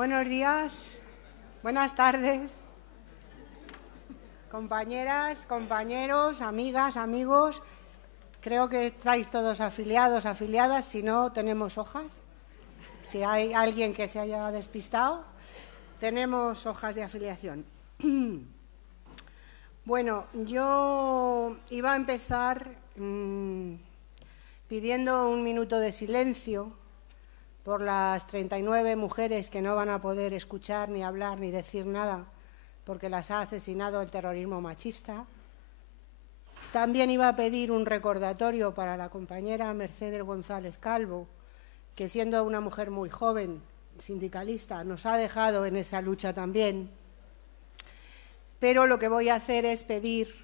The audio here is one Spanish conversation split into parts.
Buenos días, buenas tardes, compañeras, compañeros, amigas, amigos. Creo que estáis todos afiliados, afiliadas, si no tenemos hojas. Si hay alguien que se haya despistado, tenemos hojas de afiliación. Bueno, yo iba a empezar pidiendo un minuto de silencio por las 39 mujeres que no van a poder escuchar, ni hablar, ni decir nada, porque las ha asesinado el terrorismo machista. También iba a pedir un recordatorio para la compañera Mercedes González Calvo, que siendo una mujer muy joven, sindicalista, nos ha dejado en esa lucha también. Pero lo que voy a hacer es pedir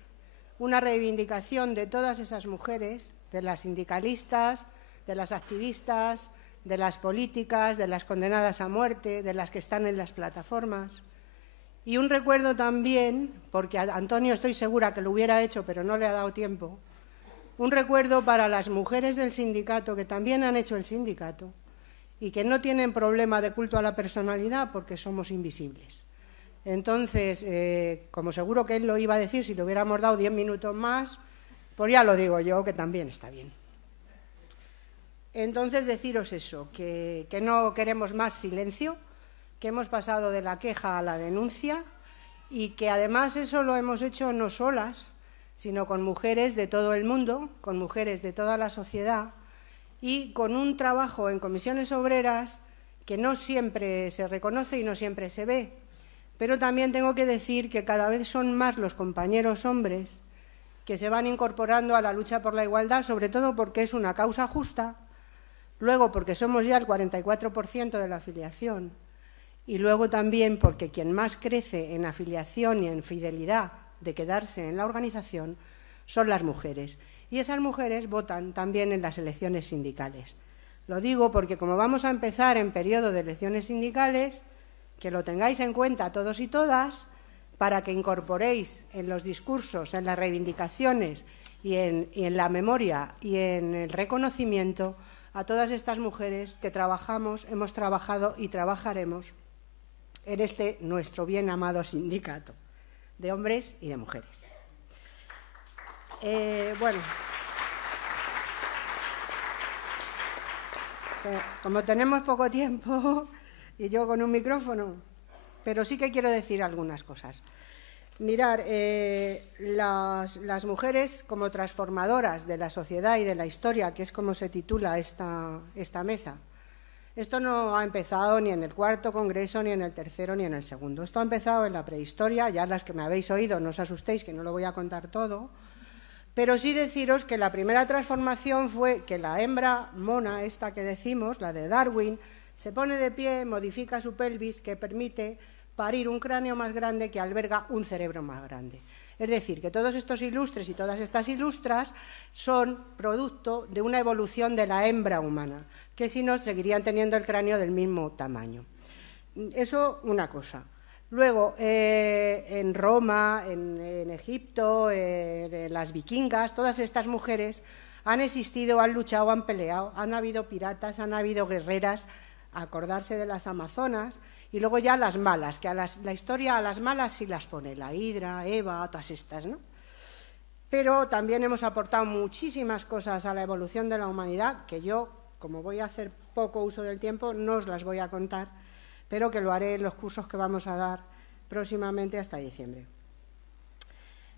una reivindicación de todas esas mujeres, de las sindicalistas, de las activistas, de las políticas, de las condenadas a muerte, de las que están en las plataformas. Y un recuerdo también, porque a Antonio estoy segura que lo hubiera hecho, pero no le ha dado tiempo, un recuerdo para las mujeres del sindicato que también han hecho el sindicato y que no tienen problema de culto a la personalidad porque somos invisibles. Entonces, como seguro que él lo iba a decir si le hubiéramos dado 10 minutos más, pues ya lo digo yo, que también está bien. Entonces, deciros eso, que no queremos más silencio, que hemos pasado de la queja a la denuncia y que además eso lo hemos hecho no solas, sino con mujeres de todo el mundo, con mujeres de toda la sociedad y con un trabajo en comisiones obreras que no siempre se reconoce y no siempre se ve. Pero también tengo que decir que cada vez son más los compañeros hombres que se van incorporando a la lucha por la igualdad, sobre todo porque es una causa justa, luego porque somos ya el 44% de la afiliación y luego también porque quien más crece en afiliación y en fidelidad de quedarse en la organización son las mujeres. Y esas mujeres votan también en las elecciones sindicales. Lo digo porque como vamos a empezar en periodo de elecciones sindicales, que lo tengáis en cuenta todos y todas, para que incorporéis en los discursos, en las reivindicaciones y en la memoria y en el reconocimiento a todas estas mujeres que trabajamos, hemos trabajado y trabajaremos en este nuestro bien amado sindicato, de hombres y de mujeres. Bueno, como tenemos poco tiempo y yo con un micrófono, pero sí que quiero decir algunas cosas. Mirar, las mujeres como transformadoras de la sociedad y de la historia, que es como se titula esta mesa, esto no ha empezado ni en el cuarto congreso, ni en el tercero, ni en el segundo. Esto ha empezado en la prehistoria, ya las que me habéis oído, no os asustéis que no lo voy a contar todo, pero sí deciros que la primera transformación fue que la hembra mona, esta que decimos, la de Darwin, se pone de pie, modifica su pelvis, que permite parir un cráneo más grande que alberga un cerebro más grande. Es decir, que todos estos ilustres y todas estas ilustras son producto de una evolución de la hembra humana, que si no seguirían teniendo el cráneo del mismo tamaño. Eso, una cosa. Luego, en Roma, en Egipto, las vikingas, todas estas mujeres han existido, han luchado, han peleado, han habido piratas, han habido guerreras, acordarse de las amazonas, y luego ya las malas, que la historia a las malas sí las pone, la Hidra, Eva, todas estas, ¿no? Pero también hemos aportado muchísimas cosas a la evolución de la humanidad, que yo, como voy a hacer poco uso del tiempo, no os las voy a contar, pero que lo haré en los cursos que vamos a dar próximamente hasta diciembre.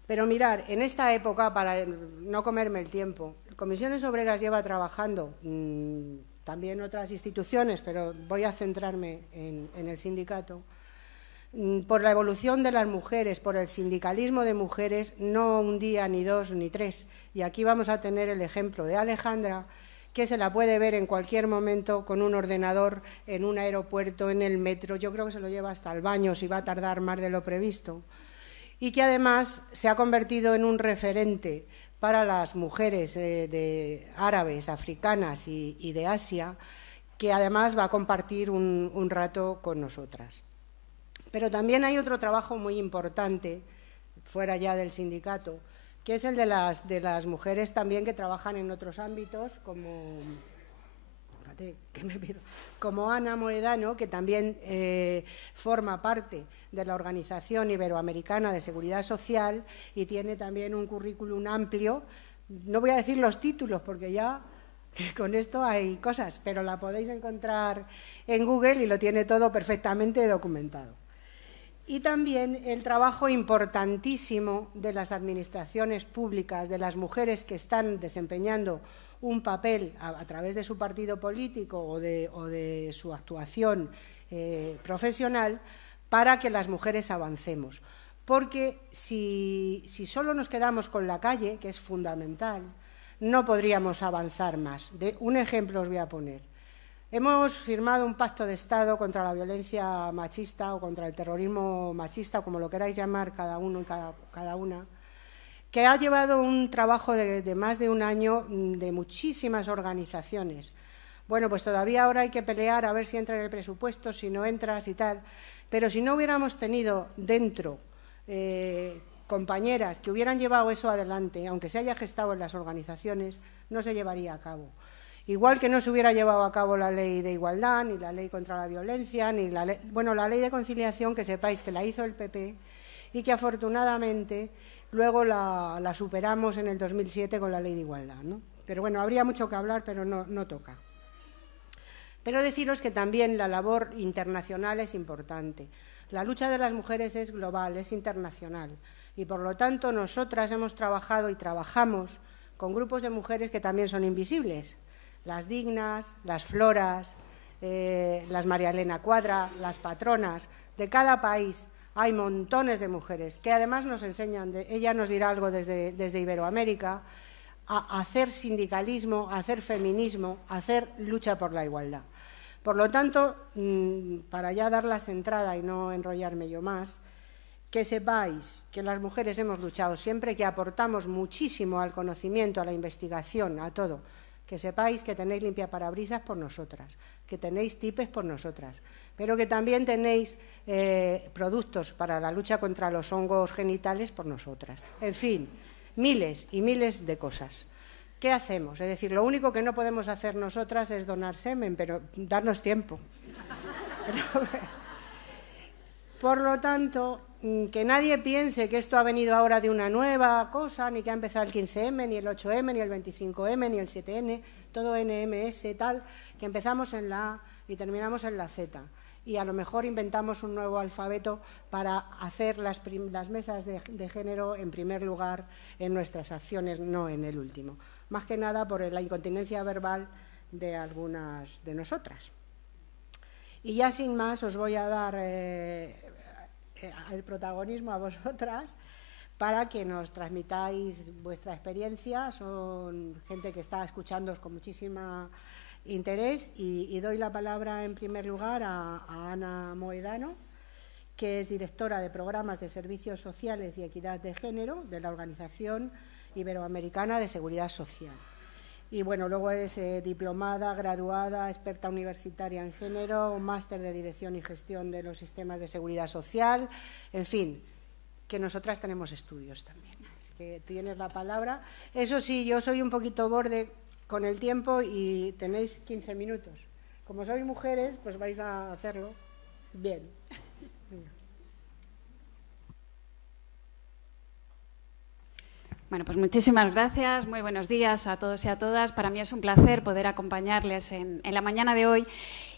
Pero mirar, en esta época, para no comerme el tiempo, Comisiones Obreras lleva trabajando, también otras instituciones, pero voy a centrarme en el sindicato, por la evolución de las mujeres, por el sindicalismo de mujeres, no un día, ni dos, ni tres. Y aquí vamos a tener el ejemplo de Alejandra, que se la puede ver en cualquier momento con un ordenador en un aeropuerto, en el metro, yo creo que se lo lleva hasta el baño si va a tardar más de lo previsto, y que además se ha convertido en un referente para las mujeres de árabes, africanas y de Asia, que además va a compartir un rato con nosotras. Pero también hay otro trabajo muy importante, fuera ya del sindicato, que es el de las mujeres también que trabajan en otros ámbitos, como como Ana Moedano, que también forma parte de la Organización Iberoamericana de Seguridad Social y tiene también un currículum amplio. No voy a decir los títulos porque ya con esto hay cosas, pero la podéis encontrar en Google y lo tiene todo perfectamente documentado. Y también el trabajo importantísimo de las administraciones públicas, de las mujeres que están desempeñando un papel a través de su partido político o de su actuación profesional para que las mujeres avancemos. Porque si solo nos quedamos con la calle, que es fundamental, no podríamos avanzar más. Un ejemplo os voy a poner. Hemos firmado un pacto de Estado contra la violencia machista o contra el terrorismo machista, como lo queráis llamar cada uno y cada una, que ha llevado un trabajo de más de un año de muchísimas organizaciones. Bueno, pues todavía ahora hay que pelear a ver si entra en el presupuesto, si no entras y tal, pero si no hubiéramos tenido dentro compañeras que hubieran llevado eso adelante, aunque se haya gestado en las organizaciones, no se llevaría a cabo. Igual que no se hubiera llevado a cabo la ley de igualdad, ni la ley contra la violencia, ni la ley, bueno, la ley de conciliación, que sepáis que la hizo el PP y que afortunadamente luego la superamos en el 2007 con la ley de igualdad, ¿no? Pero bueno, habría mucho que hablar, pero no toca. Pero deciros que también la labor internacional es importante. La lucha de las mujeres es global, es internacional y por lo tanto nosotras hemos trabajado y trabajamos con grupos de mujeres que también son invisibles. Las dignas, las floras, las María Elena Cuadra, las patronas de cada país. Hay montones de mujeres que además nos enseñan, ella nos dirá algo desde Iberoamérica, a hacer sindicalismo, a hacer feminismo, a hacer lucha por la igualdad. Por lo tanto, para ya darlas entrada y no enrollarme yo más, que sepáis que las mujeres hemos luchado siempre, que aportamos muchísimo al conocimiento, a la investigación, a todo. Que sepáis que tenéis limpiaparabrisas por nosotras, que tenéis tipes por nosotras, pero que también tenéis productos para la lucha contra los hongos genitales por nosotras. En fin, miles y miles de cosas. ¿Qué hacemos? Es decir, lo único que no podemos hacer nosotras es donar semen, pero darnos tiempo. Por lo tanto, que nadie piense que esto ha venido ahora de una nueva cosa, ni que ha empezado el 15M, ni el 8M, ni el 25M, ni el 7N, todo NMS, tal, que empezamos en la A y terminamos en la Z. Y a lo mejor inventamos un nuevo alfabeto para hacer las mesas de género en primer lugar en nuestras acciones, no en el último. Más que nada por la incontinencia verbal de algunas de nosotras. Y ya sin más os voy a dar el protagonismo a vosotras para que nos transmitáis vuestra experiencia. Son gente que está escuchándoos con muchísimo interés y doy la palabra en primer lugar a Ana Moedano, que es directora de Programas de Servicios Sociales y Equidad de Género de la Organización Iberoamericana de Seguridad Social. Y bueno, luego es diplomada, graduada, experta universitaria en género, máster de dirección y gestión de los sistemas de seguridad social, en fin, que nosotras tenemos estudios también. Así que tienes la palabra. Eso sí, yo soy un poquito borde con el tiempo y tenéis 15 minutos. Como sois mujeres, pues vais a hacerlo bien. Bueno, pues muchísimas gracias, muy buenos días a todos y a todas. Para mí es un placer poder acompañarles en la mañana de hoy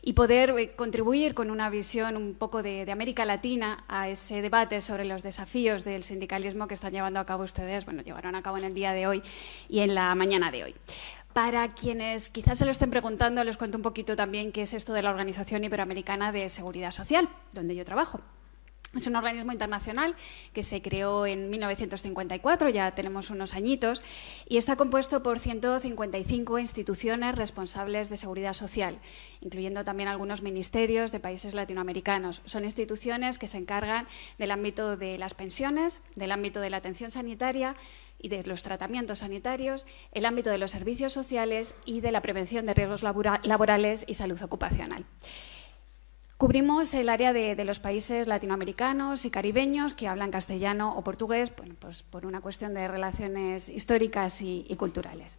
y poder contribuir con una visión un poco de América Latina a ese debate sobre los desafíos del sindicalismo que están llevando a cabo ustedes, bueno, llevaron a cabo en el día de hoy y en la mañana de hoy. Para quienes quizás se lo estén preguntando, les cuento un poquito también qué es esto de la Organización Iberoamericana de Seguridad Social, donde yo trabajo. Es un organismo internacional que se creó en 1954, ya tenemos unos añitos, y está compuesto por 155 instituciones responsables de seguridad social, incluyendo también algunos ministerios de países latinoamericanos. Son instituciones que se encargan del ámbito de las pensiones, del ámbito de la atención sanitaria y de los tratamientos sanitarios, el ámbito de los servicios sociales y de la prevención de riesgos laborales y salud ocupacional. Cubrimos el área de los países latinoamericanos y caribeños que hablan castellano o portugués, bueno, pues por una cuestión de relaciones históricas y culturales.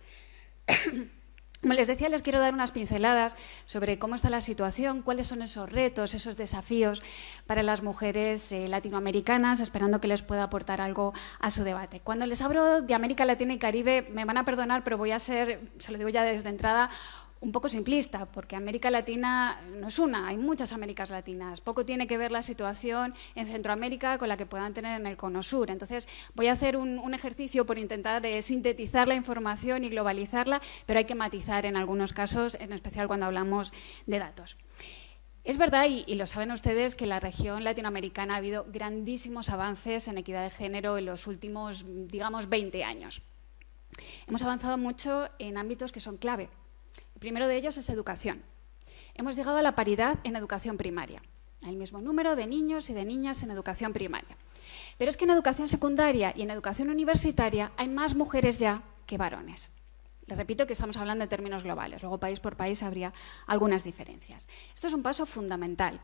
Como les decía, les quiero dar unas pinceladas sobre cómo está la situación, cuáles son esos retos, esos desafíos para las mujeres latinoamericanas, esperando que les pueda aportar algo a su debate. Cuando les hablo de América Latina y Caribe, me van a perdonar, pero voy a ser, se lo digo ya desde entrada, un poco simplista, porque América Latina no es una, hay muchas Américas Latinas. Poco tiene que ver la situación en Centroamérica con la que puedan tener en el Cono Sur. Entonces, voy a hacer un ejercicio por intentar sintetizar la información y globalizarla, pero hay que matizar en algunos casos, en especial cuando hablamos de datos. Es verdad, y lo saben ustedes, que en la región latinoamericana ha habido grandísimos avances en equidad de género en los últimos, digamos, 20 años. Hemos avanzado mucho en ámbitos que son clave. El primero de ellos es educación. Hemos llegado a la paridad en educación primaria, el mismo número de niños y de niñas en educación primaria. Pero es que en educación secundaria y en educación universitaria hay más mujeres ya que varones. Les repito que estamos hablando en términos globales, luego país por país habría algunas diferencias. Esto es un paso fundamental.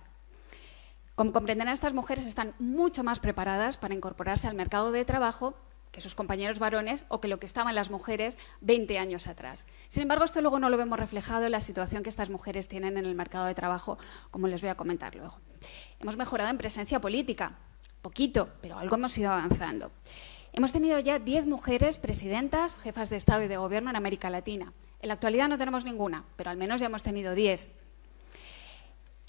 Como comprenderán, estas mujeres están mucho más preparadas para incorporarse al mercado de trabajo que sus compañeros varones o que lo que estaban las mujeres 20 años atrás. Sin embargo, esto luego no lo vemos reflejado en la situación que estas mujeres tienen en el mercado de trabajo, como les voy a comentar luego. Hemos mejorado en presencia política, poquito, pero algo hemos ido avanzando. Hemos tenido ya 10 mujeres presidentas, jefas de Estado y de Gobierno en América Latina. En la actualidad no tenemos ninguna, pero al menos ya hemos tenido 10.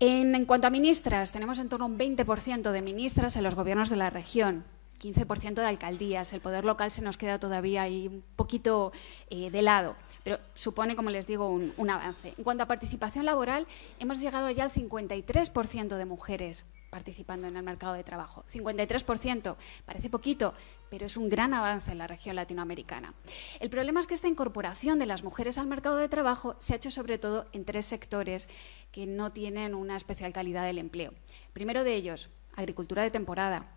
En cuanto a ministras, tenemos en torno a un 20% de ministras en los gobiernos de la región. 15% de alcaldías. El poder local se nos queda todavía ahí un poquito de lado, pero supone, como les digo, un avance. En cuanto a participación laboral, hemos llegado ya al 53% de mujeres participando en el mercado de trabajo. 53%, parece poquito, pero es un gran avance en la región latinoamericana. El problema es que esta incorporación de las mujeres al mercado de trabajo se ha hecho sobre todo en 3 sectores que no tienen una especial calidad del empleo. El primero de ellos, agricultura de temporada.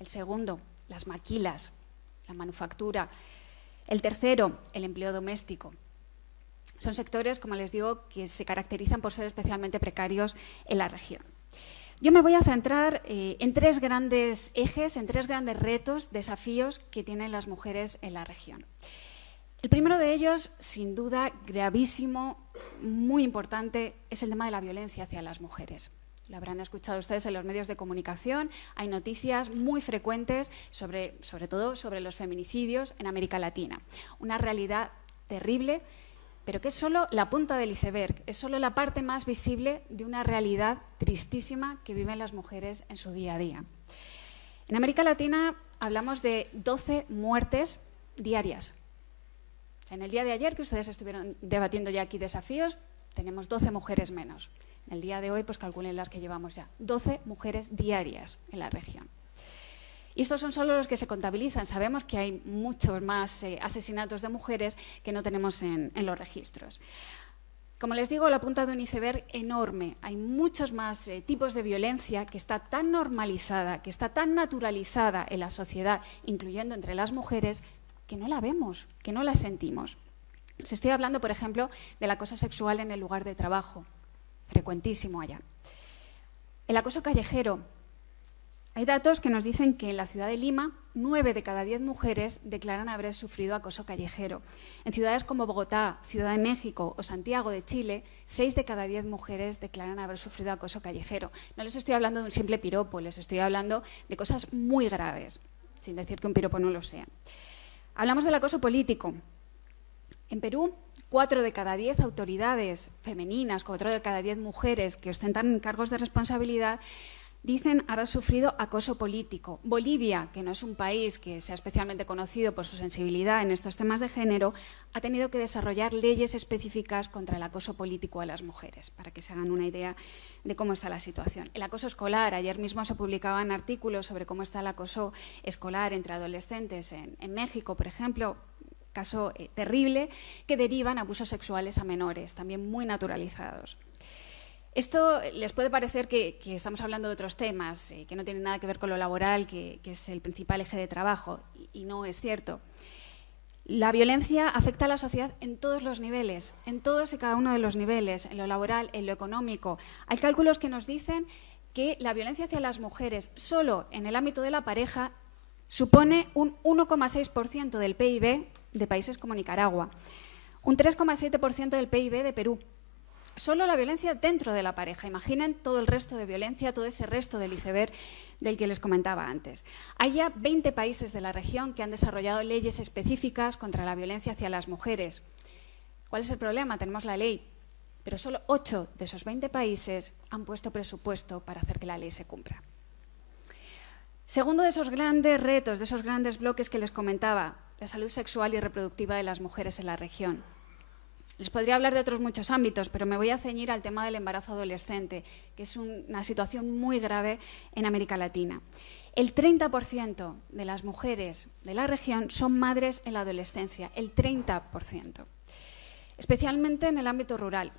El segundo, las maquilas, la manufactura. El tercero, el empleo doméstico. Son sectores, como les digo, que se caracterizan por ser especialmente precarios en la región. Yo me voy a centrar en 3 grandes ejes, en 3 grandes retos, desafíos que tienen las mujeres en la región. El primero de ellos, sin duda, gravísimo, muy importante, es el tema de la violencia hacia las mujeres. Lo habrán escuchado ustedes en los medios de comunicación. Hay noticias muy frecuentes, sobre todo sobre los feminicidios en América Latina. Una realidad terrible, pero que es solo la punta del iceberg, es solo la parte más visible de una realidad tristísima que viven las mujeres en su día a día. En América Latina hablamos de 12 muertes diarias. O sea, en el día de ayer, que ustedes estuvieron debatiendo ya aquí desafíos, tenemos 12 mujeres menos. En el día de hoy, pues calculen las que llevamos ya. 12 mujeres diarias en la región. Y estos son solo los que se contabilizan. Sabemos que hay muchos más asesinatos de mujeres que no tenemos en los registros. Como les digo, la punta de un iceberg enorme. Hay muchos más tipos de violencia que está tan normalizada, que está tan naturalizada en la sociedad, incluyendo entre las mujeres, que no la vemos, que no la sentimos. Les estoy hablando, por ejemplo, del acoso sexual en el lugar de trabajo. Frecuentísimo allá. El acoso callejero. Hay datos que nos dicen que en la ciudad de Lima, 9 de cada 10 mujeres declaran haber sufrido acoso callejero. En ciudades como Bogotá, Ciudad de México o Santiago de Chile, 6 de cada 10 mujeres declaran haber sufrido acoso callejero. No les estoy hablando de un simple piropo, les estoy hablando de cosas muy graves, sin decir que un piropo no lo sea. Hablamos del acoso político. En Perú, 4 de cada 10 autoridades femeninas, 4 de cada 10 mujeres que ostentan cargos de responsabilidad dicen haber sufrido acoso político. Bolivia, que no es un país que sea especialmente conocido por su sensibilidad en estos temas de género, ha tenido que desarrollar leyes específicas contra el acoso político a las mujeres, para que se hagan una idea de cómo está la situación. El acoso escolar, ayer mismo se publicaban artículos sobre cómo está el acoso escolar entre adolescentes en México, por ejemplo, caso terrible, que derivan abusos sexuales a menores, también muy naturalizados. Esto les puede parecer que estamos hablando de otros temas, que no tienen nada que ver con lo laboral, que es el principal eje de trabajo, y no es cierto. La violencia afecta a la sociedad en todos los niveles, en todos y cada uno de los niveles, en lo laboral, en lo económico. Hay cálculos que nos dicen que la violencia hacia las mujeres, solo en el ámbito de la pareja, supone un 1,6% del PIB de países como Nicaragua, un 3,7% del PIB de Perú. Solo la violencia dentro de la pareja. Imaginen todo el resto de violencia, todo ese resto del iceberg del que les comentaba antes. Hay ya 20 países de la región que han desarrollado leyes específicas contra la violencia hacia las mujeres. ¿Cuál es el problema? Tenemos la ley, pero solo 8 de esos 20 países han puesto presupuesto para hacer que la ley se cumpla. Segundo de esos grandes retos, de esos grandes bloques que les comentaba, la salud sexual y reproductiva de las mujeres en la región. Les podría hablar de otros muchos ámbitos, pero me voy a ceñir al tema del embarazo adolescente, que es una situación muy grave en América Latina. El 30% de las mujeres de la región son madres en la adolescencia, el 30%, especialmente en el ámbito rural.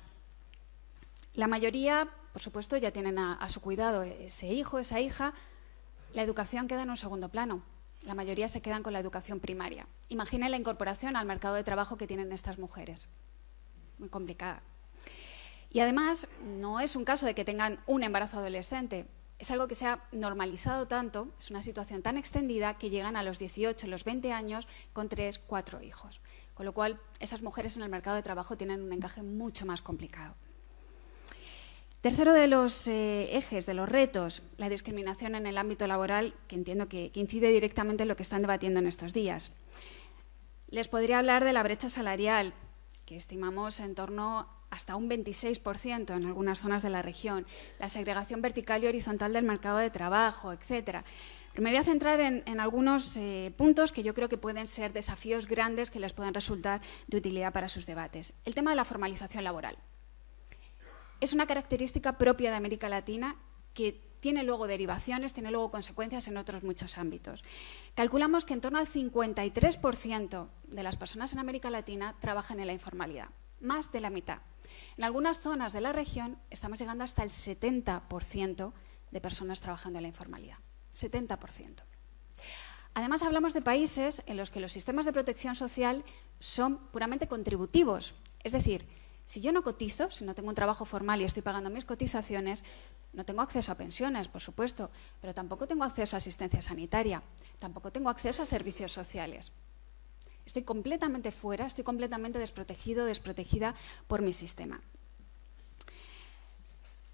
La mayoría, por supuesto, ya tienen a su cuidado ese hijo, esa hija. La educación queda en un segundo plano. La mayoría se quedan con la educación primaria. Imaginen la incorporación al mercado de trabajo que tienen estas mujeres. Muy complicada. Y además, no es un caso de que tengan un embarazo adolescente. Es algo que se ha normalizado tanto, es una situación tan extendida que llegan a los 18, los 20 años con 3, 4 hijos. Con lo cual, esas mujeres en el mercado de trabajo tienen un encaje mucho más complicado. Tercero de los ejes, de los retos, la discriminación en el ámbito laboral, que entiendo que incide directamente en lo que están debatiendo en estos días. Les podría hablar de la brecha salarial, que estimamos en torno hasta un 26% en algunas zonas de la región, la segregación vertical y horizontal del mercado de trabajo, etcétera. Pero me voy a centrar en algunos puntos que yo creo que pueden ser desafíos grandes que les pueden resultar de utilidad para sus debates. El tema de la formalización laboral. Es una característica propia de América Latina que tiene luego derivaciones, tiene luego consecuencias en otros muchos ámbitos. Calculamos que en torno al 53% de las personas en América Latina trabajan en la informalidad, más de la mitad. En algunas zonas de la región estamos llegando hasta el 70% de personas trabajando en la informalidad. 70%. Además, hablamos de países en los que los sistemas de protección social son puramente contributivos. Es decir, si yo no cotizo, si no tengo un trabajo formal y estoy pagando mis cotizaciones, no tengo acceso a pensiones, por supuesto, pero tampoco tengo acceso a asistencia sanitaria, tampoco tengo acceso a servicios sociales. Estoy completamente fuera, estoy completamente desprotegido, desprotegida por mi sistema.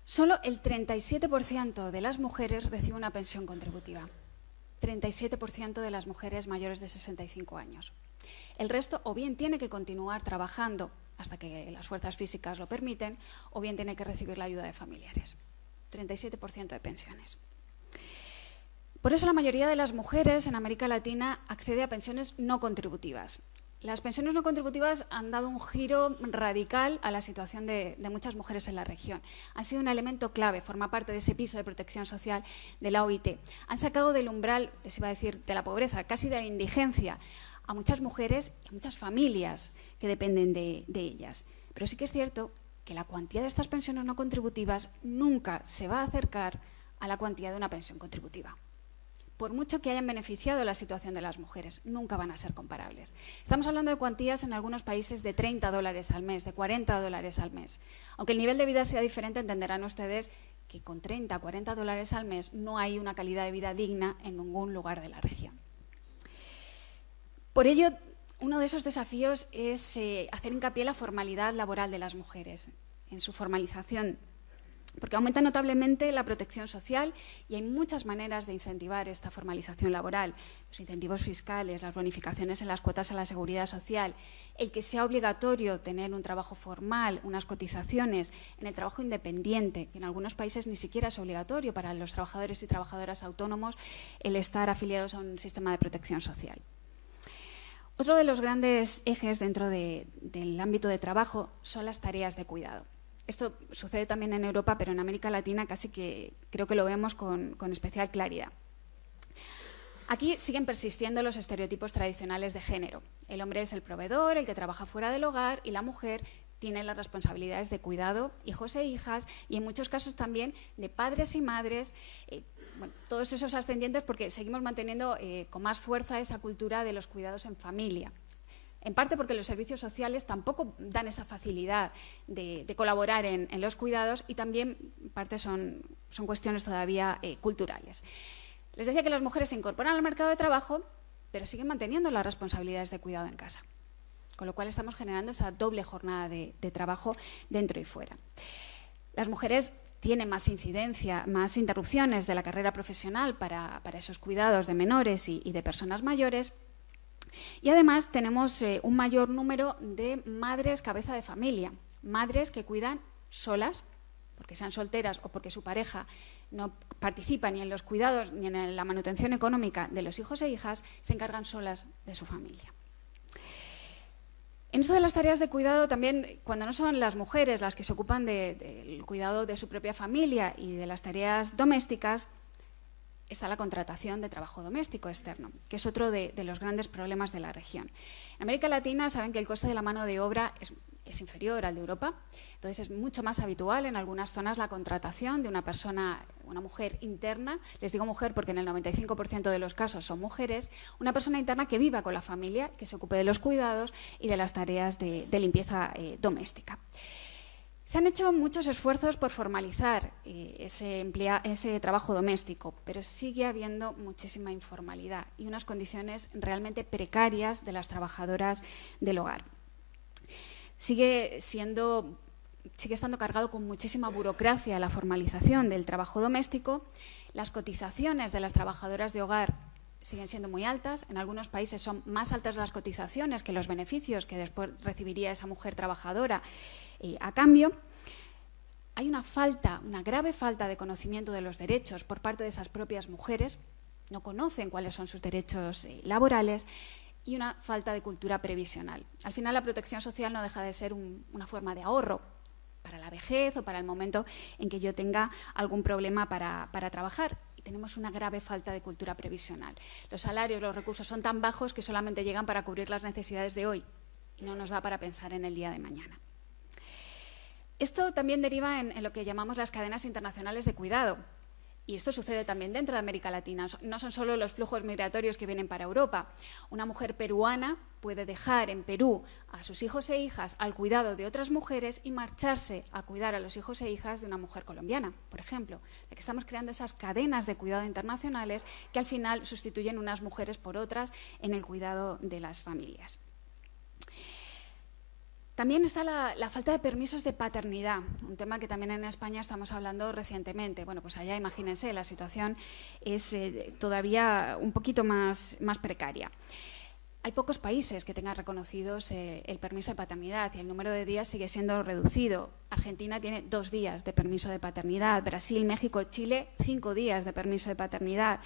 Solo el 37% de las mujeres recibe una pensión contributiva. 37% de las mujeres mayores de 65 años. El resto o bien tiene que continuar trabajando hasta que las fuerzas físicas lo permiten, o bien tiene que recibir la ayuda de familiares. 37% de pensiones. Por eso la mayoría de las mujeres en América Latina accede a pensiones no contributivas. Las pensiones no contributivas han dado un giro radical a la situación de muchas mujeres en la región. Han sido un elemento clave, forma parte de ese piso de protección social de la OIT. Han sacado del umbral, les iba a decir, de la pobreza, casi de la indigencia, a muchas mujeres y a muchas familias que dependen de ellas. Pero sí que es cierto que la cuantía de estas pensiones no contributivas nunca se va a acercar a la cuantía de una pensión contributiva. Por mucho que hayan beneficiado la situación de las mujeres, nunca van a ser comparables. Estamos hablando de cuantías en algunos países de $30 al mes, de $40 al mes. Aunque el nivel de vida sea diferente, entenderán ustedes que con $30, $40 al mes no hay una calidad de vida digna en ningún lugar de la región. Por ello, uno de esos desafíos es hacer hincapié en la formalidad laboral de las mujeres, en su formalización, porque aumenta notablemente la protección social y hay muchas maneras de incentivar esta formalización laboral. Los incentivos fiscales, las bonificaciones en las cuotas a la seguridad social, el que sea obligatorio tener un trabajo formal, unas cotizaciones, en el trabajo independiente, que en algunos países ni siquiera es obligatorio para los trabajadores y trabajadoras autónomos el estar afiliados a un sistema de protección social. Otro de los grandes ejes dentro del ámbito de trabajo son las tareas de cuidado. Esto sucede también en Europa, pero en América Latina casi que creo que lo vemos con especial claridad. Aquí siguen persistiendo los estereotipos tradicionales de género. El hombre es el proveedor, el que trabaja fuera del hogar, y la mujer tiene las responsabilidades de cuidado, hijos e hijas, y en muchos casos también de padres y madres, bueno, todos esos ascendientes, porque seguimos manteniendo con más fuerza esa cultura de los cuidados en familia. En parte porque los servicios sociales tampoco dan esa facilidad de colaborar en los cuidados, y también en parte son cuestiones todavía culturales. Les decía que las mujeres se incorporan al mercado de trabajo, pero siguen manteniendo las responsabilidades de cuidado en casa. con lo cual estamos generando esa doble jornada de trabajo dentro y fuera. Las mujeres tienen más incidencia, más interrupciones de la carrera profesional para esos cuidados de menores y de personas mayores. Y además tenemos un mayor número de madres cabeza de familia, madres que cuidan solas, porque sean solteras o porque su pareja no participa ni en los cuidados ni en la manutención económica de los hijos e hijas, se encargan solas de su familia. En esto de las tareas de cuidado también, cuando no son las mujeres las que se ocupan del cuidado de su propia familia y de las tareas domésticas, está la contratación de trabajo doméstico externo, que es otro de los grandes problemas de la región. En América Latina saben que el coste de la mano de obra es inferior al de Europa, entonces es mucho más habitual en algunas zonas la contratación de una persona, una mujer interna, les digo mujer porque en el 95% de los casos son mujeres, una persona interna que viva con la familia, que se ocupe de los cuidados y de las tareas de limpieza doméstica. Se han hecho muchos esfuerzos por formalizar ese trabajo doméstico, pero sigue habiendo muchísima informalidad y unas condiciones realmente precarias de las trabajadoras del hogar. Sigue estando cargado con muchísima burocracia la formalización del trabajo doméstico. Las cotizaciones de las trabajadoras de hogar siguen siendo muy altas. En algunos países son más altas las cotizaciones que los beneficios que después recibiría esa mujer trabajadora a cambio. Hay una grave falta de conocimiento de los derechos por parte de esas propias mujeres. No conocen cuáles son sus derechos laborales. Y una falta de cultura previsional. Al final, la protección social no deja de ser una forma de ahorro para la vejez o para el momento en que yo tenga algún problema para trabajar. Y tenemos una grave falta de cultura previsional. Los salarios, los recursos son tan bajos que solamente llegan para cubrir las necesidades de hoy y no nos da para pensar en el día de mañana. Esto también deriva en lo que llamamos las cadenas internacionales de cuidado. Y esto sucede también dentro de América Latina. No son solo los flujos migratorios que vienen para Europa. Una mujer peruana puede dejar en Perú a sus hijos e hijas al cuidado de otras mujeres y marcharse a cuidar a los hijos e hijas de una mujer colombiana, por ejemplo. Ya que estamos creando esas cadenas de cuidado internacionales que al final sustituyen unas mujeres por otras en el cuidado de las familias. También está la falta de permisos de paternidad, un tema que también en España estamos hablando recientemente. Bueno, pues allá, imagínense, la situación es todavía un poquito más precaria. Hay pocos países que tengan reconocidos el permiso de paternidad y el número de días sigue siendo reducido. Argentina tiene 2 días de permiso de paternidad, Brasil, México, Chile, 5 días de permiso de paternidad.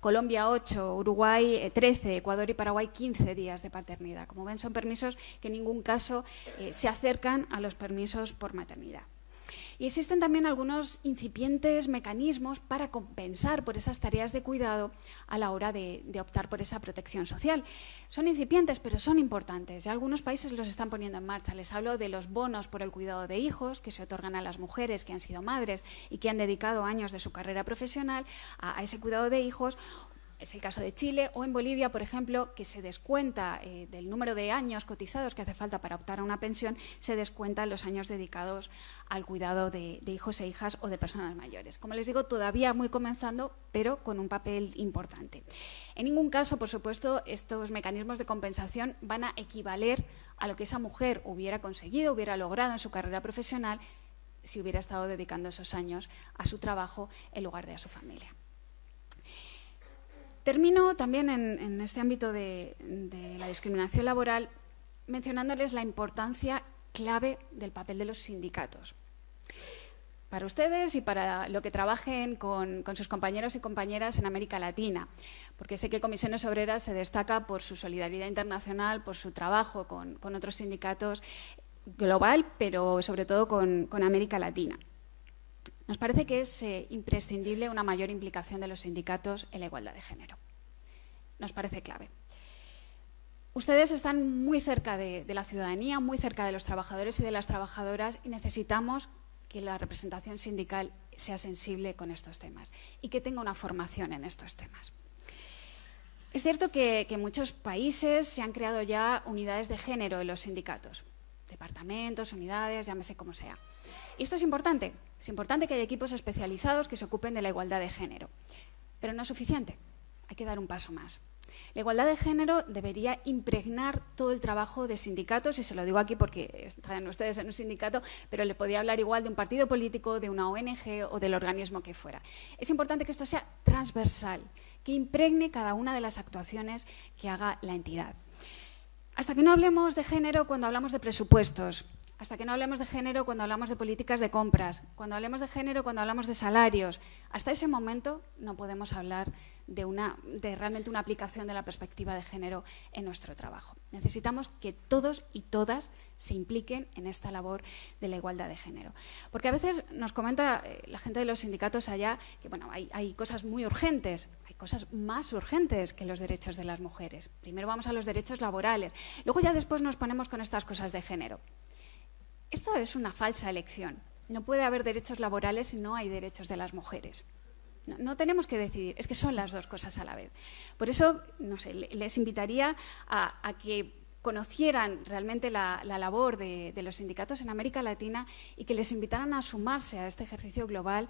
Colombia 8, Uruguay 13, Ecuador y Paraguay 15 días de paternidad. Como ven, son permisos que en ningún caso se acercan a los permisos por maternidad. Y existen también algunos incipientes mecanismos para compensar por esas tareas de cuidado a la hora de optar por esa protección social. Son incipientes, pero son importantes. Ya algunos países los están poniendo en marcha. Les hablo de los bonos por el cuidado de hijos que se otorgan a las mujeres que han sido madres y que han dedicado años de su carrera profesional a ese cuidado de hijos. Es el caso de Chile o en Bolivia, por ejemplo, que se descuenta del número de años cotizados que hace falta para optar a una pensión, se descuentan los años dedicados al cuidado de hijos e hijas o de personas mayores. Como les digo, todavía muy comenzando, pero con un papel importante. En ningún caso, por supuesto, estos mecanismos de compensación van a equivaler a lo que esa mujer hubiera conseguido, hubiera logrado en su carrera profesional si hubiera estado dedicando esos años a su trabajo en lugar de a su familia. Termino también en este ámbito de la discriminación laboral mencionándoles la importancia clave del papel de los sindicatos. Para ustedes y para lo que trabajen con sus compañeros y compañeras en América Latina, porque sé que Comisiones Obreras se destaca por su solidaridad internacional, por su trabajo con otros sindicatos global, pero sobre todo con América Latina. Nos parece que es imprescindible una mayor implicación de los sindicatos en la igualdad de género. Nos parece clave. Ustedes están muy cerca de la ciudadanía, muy cerca de los trabajadores y de las trabajadoras y necesitamos que la representación sindical sea sensible con estos temas y que tenga una formación en estos temas. Es cierto que en muchos países se han creado ya unidades de género en los sindicatos, departamentos, unidades, llámese como sea. Y esto es importante que haya equipos especializados que se ocupen de la igualdad de género, pero no es suficiente, hay que dar un paso más. La igualdad de género debería impregnar todo el trabajo de sindicatos, y se lo digo aquí porque están ustedes en un sindicato, pero le podía hablar igual de un partido político, de una ONG o del organismo que fuera. Es importante que esto sea transversal, que impregne cada una de las actuaciones que haga la entidad. Hasta que no hablemos de género cuando hablamos de presupuestos, hasta que no hablemos de género cuando hablamos de políticas de compras, cuando hablemos de género cuando hablamos de salarios, hasta ese momento no podemos hablar de realmente una aplicación de la perspectiva de género en nuestro trabajo. Necesitamos que todos y todas se impliquen en esta labor de la igualdad de género. Porque a veces nos comenta la gente de los sindicatos allá que bueno, hay cosas muy urgentes, hay cosas más urgentes que los derechos de las mujeres. Primero vamos a los derechos laborales, luego ya después nos ponemos con estas cosas de género. Esto es una falsa elección. No puede haber derechos laborales si no hay derechos de las mujeres. No tenemos que decidir, es que son las dos cosas a la vez. Por eso, no sé, les invitaría a que conocieran realmente la labor de los sindicatos en América Latina y que les invitaran a sumarse a este ejercicio global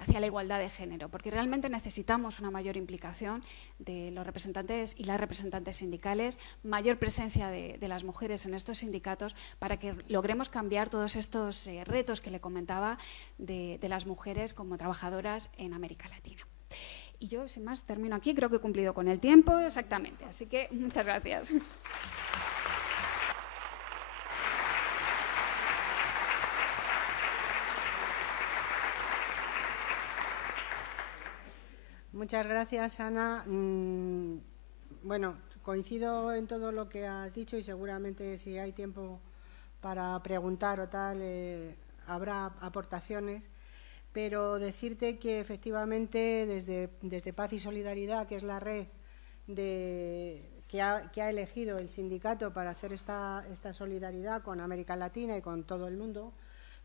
hacia la igualdad de género, porque realmente necesitamos una mayor implicación de los representantes y las representantes sindicales, mayor presencia de las mujeres en estos sindicatos para que logremos cambiar todos estos retos que le comentaba de las mujeres como trabajadoras en América Latina. Y yo, sin más, termino aquí. Creo que he cumplido con el tiempo exactamente. Así que muchas gracias. Muchas gracias, Ana. Bueno, coincido en todo lo que has dicho y seguramente si hay tiempo para preguntar o tal, habrá aportaciones. Pero decirte que efectivamente desde Paz y Solidaridad, que es la red que ha elegido el sindicato para hacer esta solidaridad con América Latina y con todo el mundo,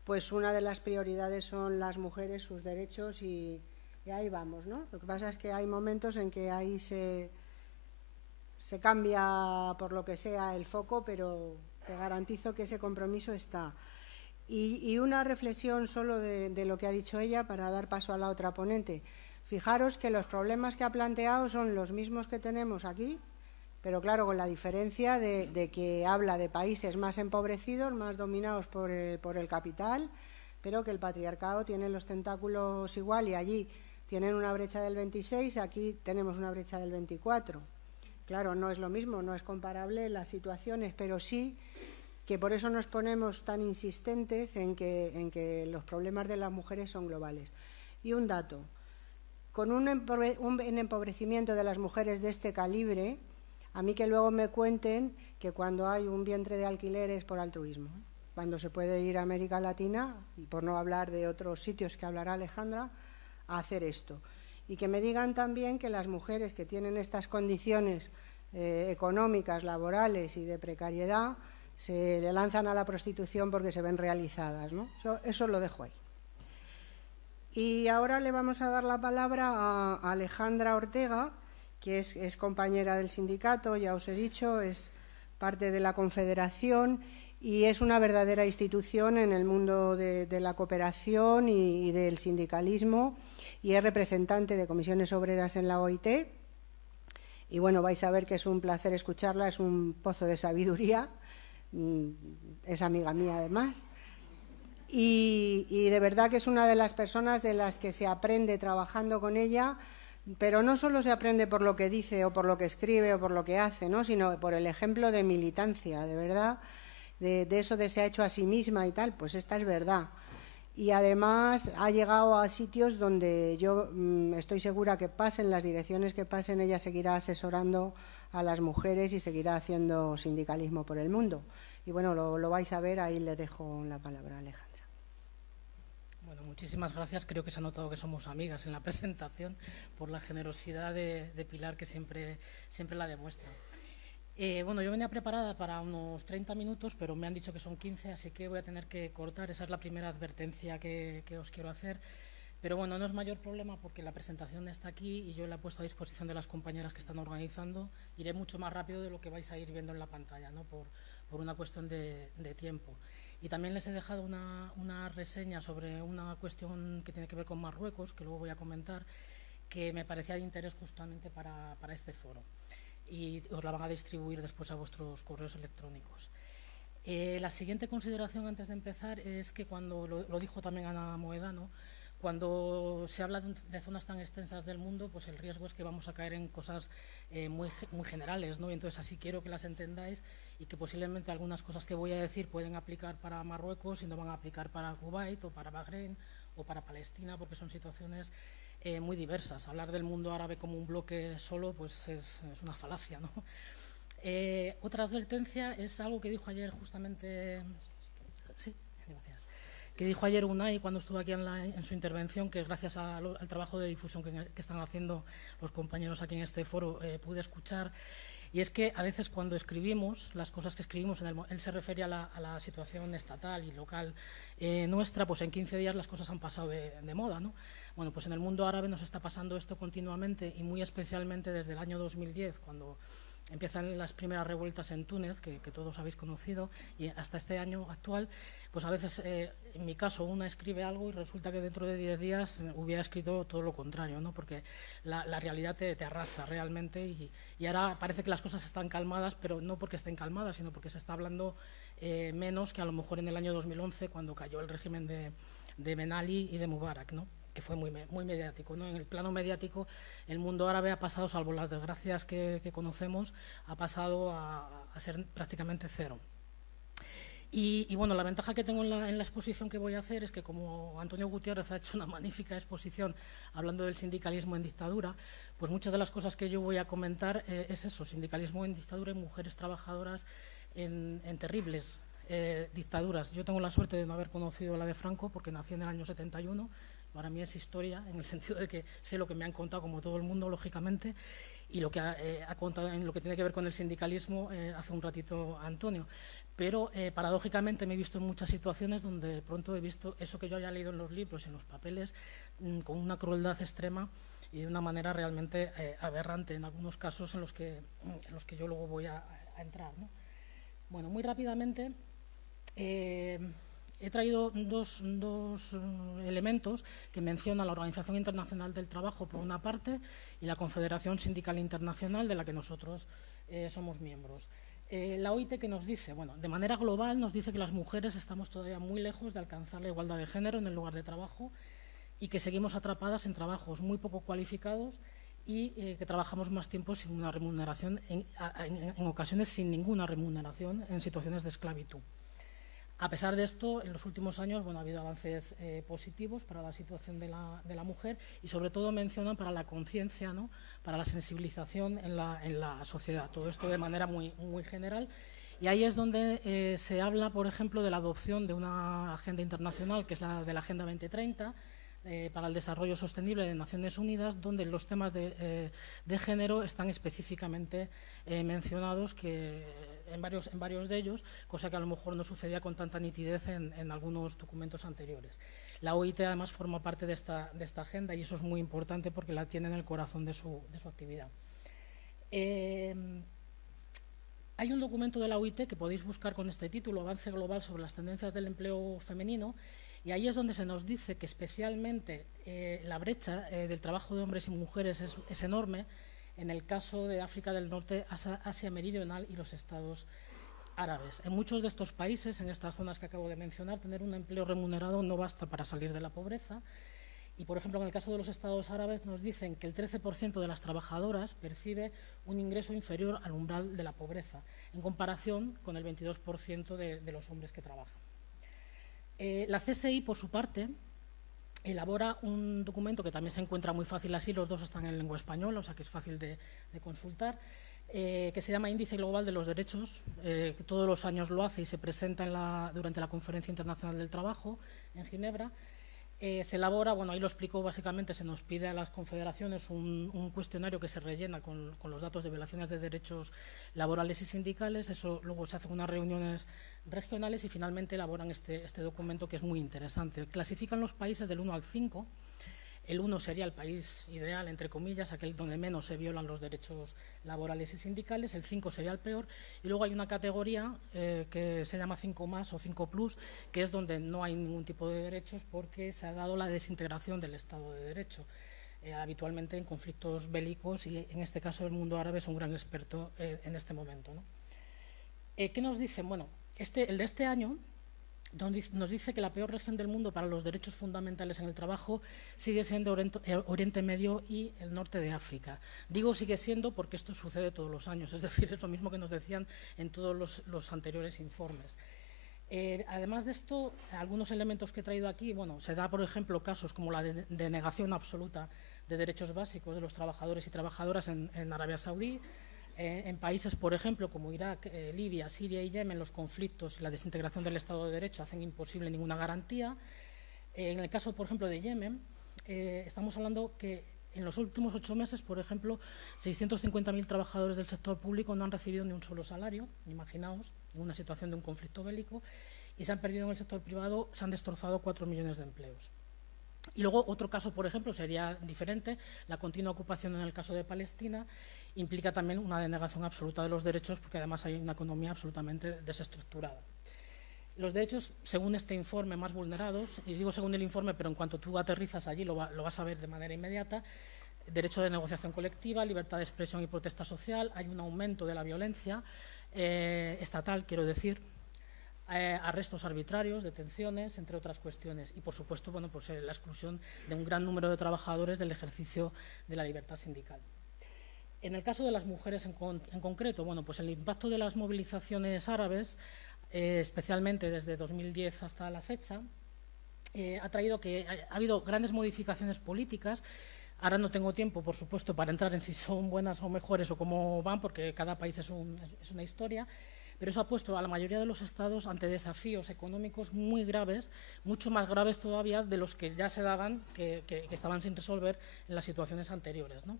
pues una de las prioridades son las mujeres, sus derechos y ahí vamos, ¿no? Lo que pasa es que hay momentos en que ahí se cambia por lo que sea el foco, pero te garantizo que ese compromiso está. Y una reflexión solo de lo que ha dicho ella para dar paso a la otra ponente. Fijaros que los problemas que ha planteado son los mismos que tenemos aquí, pero claro, con la diferencia de que habla de países más empobrecidos, más dominados por el capital, pero que el patriarcado tiene los tentáculos igual y allí tienen una brecha del 26, aquí tenemos una brecha del 24. Claro, no es lo mismo, no es comparable las situaciones, pero sí que por eso nos ponemos tan insistentes en que los problemas de las mujeres son globales. Y un dato, con un empobrecimiento de las mujeres de este calibre, a mí que luego me cuenten que cuando hay un vientre de alquiler es por altruismo, cuando se puede ir a América Latina, y por no hablar de otros sitios que hablará Alejandra, a hacer esto. Y que me digan también que las mujeres que tienen estas condiciones económicas, laborales y de precariedad, se le lanzan a la prostitución porque se ven realizadas, ¿no? Eso lo dejo ahí. Y ahora le vamos a dar la palabra a Alejandra Ortega, que es compañera del sindicato, ya os he dicho, es parte de la Confederación y es una verdadera institución en el mundo de la cooperación y del sindicalismo, y es representante de comisiones obreras en la OIT. Y bueno, vais a ver que es un placer escucharla, es un pozo de sabiduría. Es amiga mía además y de verdad que es una de las personas de las que se aprende trabajando con ella, pero no solo se aprende por lo que dice o por lo que escribe o por lo que hace, ¿no? Sino por el ejemplo de militancia, de verdad, de eso de se ha hecho a sí misma y tal, pues esta es verdad. Y además ha llegado a sitios donde yo estoy segura que pasen las direcciones que pasen, ella seguirá asesorando a las mujeres y seguirá haciendo sindicalismo por el mundo. Y bueno, lo vais a ver, ahí le dejo la palabra a Alejandra. Bueno, muchísimas gracias. Creo que se ha notado que somos amigas en la presentación por la generosidad de Pilar, que siempre la demuestra. Bueno, yo venía preparada para unos 30 minutos, pero me han dicho que son 15, así que voy a tener que cortar. Esa es la primera advertencia que os quiero hacer. Pero bueno, no es mayor problema porque la presentación está aquí y yo la he puesto a disposición de las compañeras que están organizando. Iré mucho más rápido de lo que vais a ir viendo en la pantalla, ¿no? Por una cuestión de tiempo. Y también les he dejado una reseña sobre una cuestión que tiene que ver con Marruecos, que luego voy a comentar, que me parecía de interés justamente para este foro. y os la van a distribuir después a vuestros correos electrónicos. La siguiente consideración antes de empezar es que cuando, lo dijo también Ana Moedano, cuando se habla de zonas tan extensas del mundo, pues el riesgo es que vamos a caer en cosas muy generales, ¿no? Y entonces así quiero que las entendáis y que posiblemente algunas cosas que voy a decir pueden aplicar para Marruecos y no van a aplicar para Kuwait o para Bahrein o para Palestina, porque son situaciones muy diversas. Hablar del mundo árabe como un bloque solo pues es una falacia, ¿no? Otra advertencia es algo que dijo ayer justamente... Sí, gracias. Que dijo ayer Unai cuando estuvo aquí en su intervención, que gracias al trabajo de difusión que están haciendo los compañeros aquí en este foro pude escuchar, y es que a veces cuando escribimos, las cosas que escribimos, él se refiere a la situación estatal y local nuestra, pues en 15 días las cosas han pasado de moda, ¿no? Bueno, pues en el mundo árabe nos está pasando esto continuamente y muy especialmente desde el año 2010, cuando empiezan las primeras revueltas en Túnez, que todos habéis conocido, y hasta este año actual, pues a veces, en mi caso, una escribe algo y resulta que dentro de 10 días hubiera escrito todo lo contrario, ¿no? Porque la realidad te arrasa realmente y ahora parece que las cosas están calmadas, pero no porque estén calmadas, sino porque se está hablando menos que a lo mejor en el año 2011, cuando cayó el régimen de Ben Ali y de Mubarak, ¿no? Que fue muy mediático, ¿no? En el plano mediático, el mundo árabe ha pasado, salvo las desgracias que conocemos, ha pasado a ser prácticamente cero. Y bueno, la ventaja que tengo en la exposición que voy a hacer es que, como Antonio Gutiérrez ha hecho una magnífica exposición hablando del sindicalismo en dictadura, pues muchas de las cosas que yo voy a comentar es eso, sindicalismo en dictadura y mujeres trabajadoras en terribles dictaduras. Yo tengo la suerte de no haber conocido la de Franco porque nací en el año 71. Para mí es historia, en el sentido de que sé lo que me han contado, como todo el mundo, lógicamente, y lo que ha contado en lo que tiene que ver con el sindicalismo hace un ratito Antonio. Pero, paradójicamente, me he visto en muchas situaciones donde de pronto he visto eso que yo había leído en los libros y en los papeles con una crueldad extrema y de una manera realmente aberrante, en algunos casos en los que yo luego voy a entrar, ¿no? Bueno, muy rápidamente... he traído dos elementos que mencionan la Organización Internacional del Trabajo, por una parte, y la Confederación Sindical Internacional, de la que nosotros somos miembros. La OIT, que nos dice, bueno, de manera global nos dice que las mujeres estamos todavía muy lejos de alcanzar la igualdad de género en el lugar de trabajo y que seguimos atrapadas en trabajos muy poco cualificados y que trabajamos más tiempo sin una remuneración, en ocasiones sin ninguna remuneración, en situaciones de esclavitud. A pesar de esto, en los últimos años, bueno, ha habido avances positivos para la situación de la mujer y, sobre todo, mencionan para la conciencia, ¿no? Para la sensibilización en la sociedad. Todo esto de manera muy general. Y ahí es donde se habla, por ejemplo, de la adopción de una agenda internacional, que es la de la Agenda 2030, para el Desarrollo Sostenible de Naciones Unidas, donde los temas de género están específicamente mencionados, que en varios de ellos, cosa que a lo mejor no sucedía con tanta nitidez en algunos documentos anteriores. La OIT además forma parte de esta agenda y eso es muy importante porque la tiene en el corazón de su actividad. Hay un documento de la OIT que podéis buscar con este título, Avance Global sobre las tendencias del empleo femenino, y ahí es donde se nos dice que especialmente la brecha del trabajo de hombres y mujeres es enorme en el caso de África del Norte, Asia Meridional y los estados árabes. En muchos de estos países, en estas zonas que acabo de mencionar, tener un empleo remunerado no basta para salir de la pobreza. Y, por ejemplo, en el caso de los estados árabes nos dicen que el 13% de las trabajadoras percibe un ingreso inferior al umbral de la pobreza, en comparación con el 22% de los hombres que trabajan. La CSI, por su parte, elabora un documento que también se encuentra muy fácil así, los dos están en lengua española, o sea que es fácil de consultar, que se llama Índice Global de los Derechos, que todos los años lo hace y se presenta durante la Conferencia Internacional del Trabajo en Ginebra. Se elabora, bueno, ahí lo explico básicamente, se nos pide a las confederaciones un cuestionario que se rellena con los datos de violaciones de derechos laborales y sindicales, eso luego se hacen unas reuniones regionales y finalmente elaboran este documento que es muy interesante. Clasifican los países del 1 al 5, el 1 sería el país ideal, entre comillas, aquel donde menos se violan los derechos laborales y sindicales, el 5 sería el peor, y luego hay una categoría que se llama 5 más o 5 plus, que es donde no hay ningún tipo de derechos porque se ha dado la desintegración del Estado de Derecho. habitualmente en conflictos bélicos, y en este caso el mundo árabe es un gran experto en este momento, ¿no? ¿Qué nos dicen? Bueno, el de este año nos dice que la peor región del mundo para los derechos fundamentales en el trabajo sigue siendo Oriente Medio y el norte de África. Digo sigue siendo porque esto sucede todos los años, es decir, es lo mismo que nos decían en todos los anteriores informes. Además de esto, algunos elementos que he traído aquí, bueno, se da, por ejemplo, casos como la denegación absoluta de derechos básicos de los trabajadores y trabajadoras en Arabia Saudí. En países, por ejemplo, como Irak, Libia, Siria y Yemen, los conflictos y la desintegración del Estado de Derecho hacen imposible ninguna garantía. En el caso, por ejemplo, de Yemen, estamos hablando que en los últimos 8 meses, por ejemplo, 650.000 trabajadores del sector público no han recibido ni un solo salario, imaginaos, en una situación de un conflicto bélico, y se han perdido en el sector privado, se han destrozado 4 millones de empleos. Y luego otro caso, por ejemplo, sería diferente, la continua ocupación en el caso de Palestina implica también una denegación absoluta de los derechos, porque además hay una economía absolutamente desestructurada. Los derechos, según este informe, más vulnerados, y digo según el informe, pero en cuanto tú aterrizas allí lo vas a ver de manera inmediata: derecho de negociación colectiva, libertad de expresión y protesta social, hay un aumento de la violencia estatal, quiero decir, arrestos arbitrarios, detenciones, entre otras cuestiones, y por supuesto, bueno, pues la exclusión de un gran número de trabajadores del ejercicio de la libertad sindical. En el caso de las mujeres en concreto, bueno, pues el impacto de las movilizaciones árabes, especialmente desde 2010 hasta la fecha, ha traído que ha habido grandes modificaciones políticas. Ahora no tengo tiempo, por supuesto, para entrar en si son buenas o mejores o cómo van, porque cada país es una historia, pero eso ha puesto a la mayoría de los estados ante desafíos económicos muy graves, mucho más graves todavía de los que ya se daban, que estaban sin resolver en las situaciones anteriores, ¿no?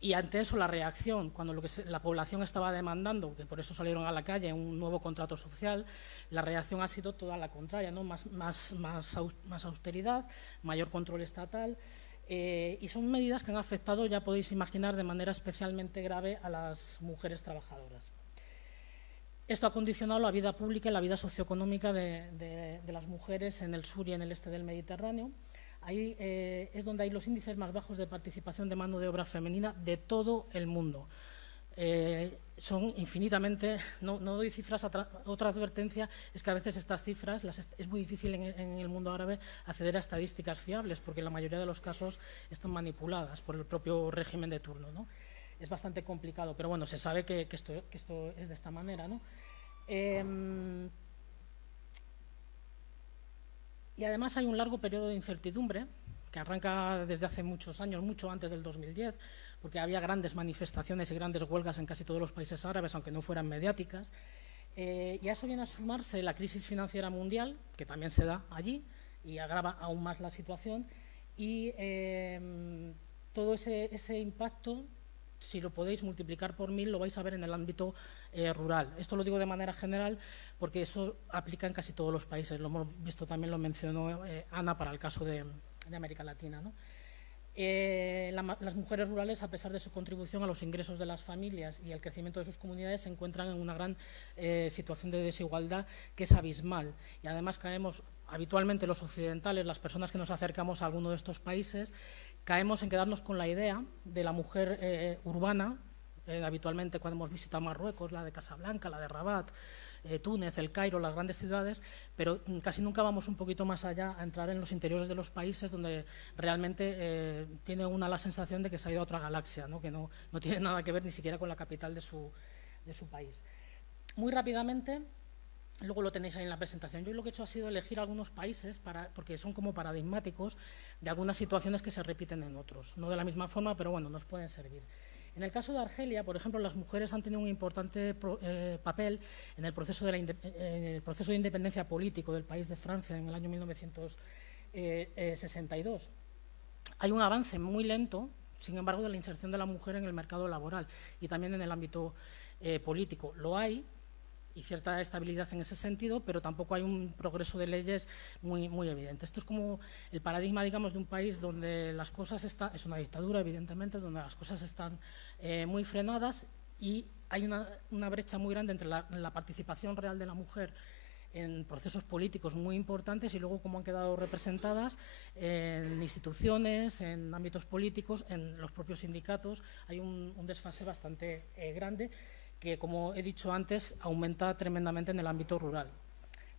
Y ante eso la reacción, cuando la población estaba demandando, que por eso salieron a la calle, un nuevo contrato social, la reacción ha sido toda la contraria, ¿no? Más austeridad, mayor control estatal, y son medidas que han afectado, ya podéis imaginar, de manera especialmente grave a las mujeres trabajadoras. Esto ha condicionado la vida pública y la vida socioeconómica de las mujeres en el sur y en el este del Mediterráneo. Ahí es donde hay los índices más bajos de participación de mano de obra femenina de todo el mundo. Son infinitamente, no doy cifras, otra advertencia es que a veces estas cifras es muy difícil en el mundo árabe acceder a estadísticas fiables, porque en la mayoría de los casos están manipuladas por el propio régimen de turno, ¿no? Es bastante complicado, pero bueno, se sabe que esto es de esta manera, ¿no? Y además hay un largo periodo de incertidumbre que arranca desde hace muchos años, mucho antes del 2010, porque había grandes manifestaciones y grandes huelgas en casi todos los países árabes, aunque no fueran mediáticas. Y a eso viene a sumarse la crisis financiera mundial, que también se da allí y agrava aún más la situación, y todo ese impacto, si lo podéis multiplicar por 1000, lo vais a ver en el ámbito rural. Esto lo digo de manera general porque eso aplica en casi todos los países. Lo hemos visto, también lo mencionó Ana para el caso de América Latina, ¿no? Las mujeres rurales, a pesar de su contribución a los ingresos de las familias y al crecimiento de sus comunidades, se encuentran en una gran situación de desigualdad que es abismal. Y además caemos habitualmente los occidentales, las personas que nos acercamos a alguno de estos países, caemos en quedarnos con la idea de la mujer urbana, habitualmente cuando hemos visitado Marruecos, la de Casablanca, la de Rabat, Túnez, El Cairo, las grandes ciudades, pero casi nunca vamos un poquito más allá a entrar en los interiores de los países, donde realmente tiene una la sensación de que se ha ido a otra galaxia, ¿no? Que no tiene nada que ver ni siquiera con la capital de su país. Muy rápidamente, luego lo tenéis ahí en la presentación, yo lo que he hecho ha sido elegir algunos países porque son como paradigmáticos de algunas situaciones que se repiten en otros, no de la misma forma, pero bueno, nos pueden servir. En el caso de Argelia, por ejemplo, las mujeres han tenido un importante papel en el proceso de independencia político del país de Francia en el año 1962. Hay un avance muy lento, sin embargo, de la inserción de la mujer en el mercado laboral y también en el ámbito político. Lo hay, y cierta estabilidad en ese sentido, pero tampoco hay un progreso de leyes muy evidente. Esto es como el paradigma, digamos, de un país donde las cosas están, es una dictadura, evidentemente, donde las cosas están muy frenadas y hay una brecha muy grande entre la participación real de la mujer en procesos políticos muy importantes y luego cómo han quedado representadas en instituciones, en ámbitos políticos, en los propios sindicatos. Hay un desfase bastante grande que, como he dicho antes, aumenta tremendamente en el ámbito rural.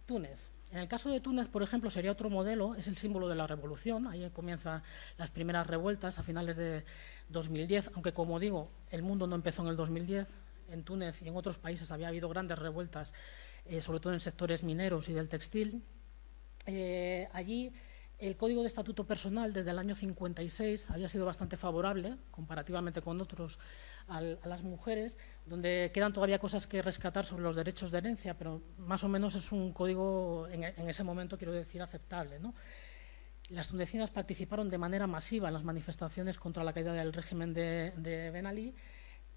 Túnez. En el caso de Túnez, por ejemplo, sería otro modelo, es el símbolo de la revolución. Ahí comienzan las primeras revueltas a finales de 2010, aunque, como digo, el mundo no empezó en el 2010. En Túnez y en otros países había habido grandes revueltas, sobre todo en sectores mineros y del textil. Allí el Código de Estatuto Personal desde el año 56 había sido bastante favorable, comparativamente con otros, a las mujeres, donde quedan todavía cosas que rescatar sobre los derechos de herencia, pero más o menos es un código, en ese momento, quiero decir, aceptable, ¿no? Las tunecinas participaron de manera masiva en las manifestaciones contra la caída del régimen de Ben Ali,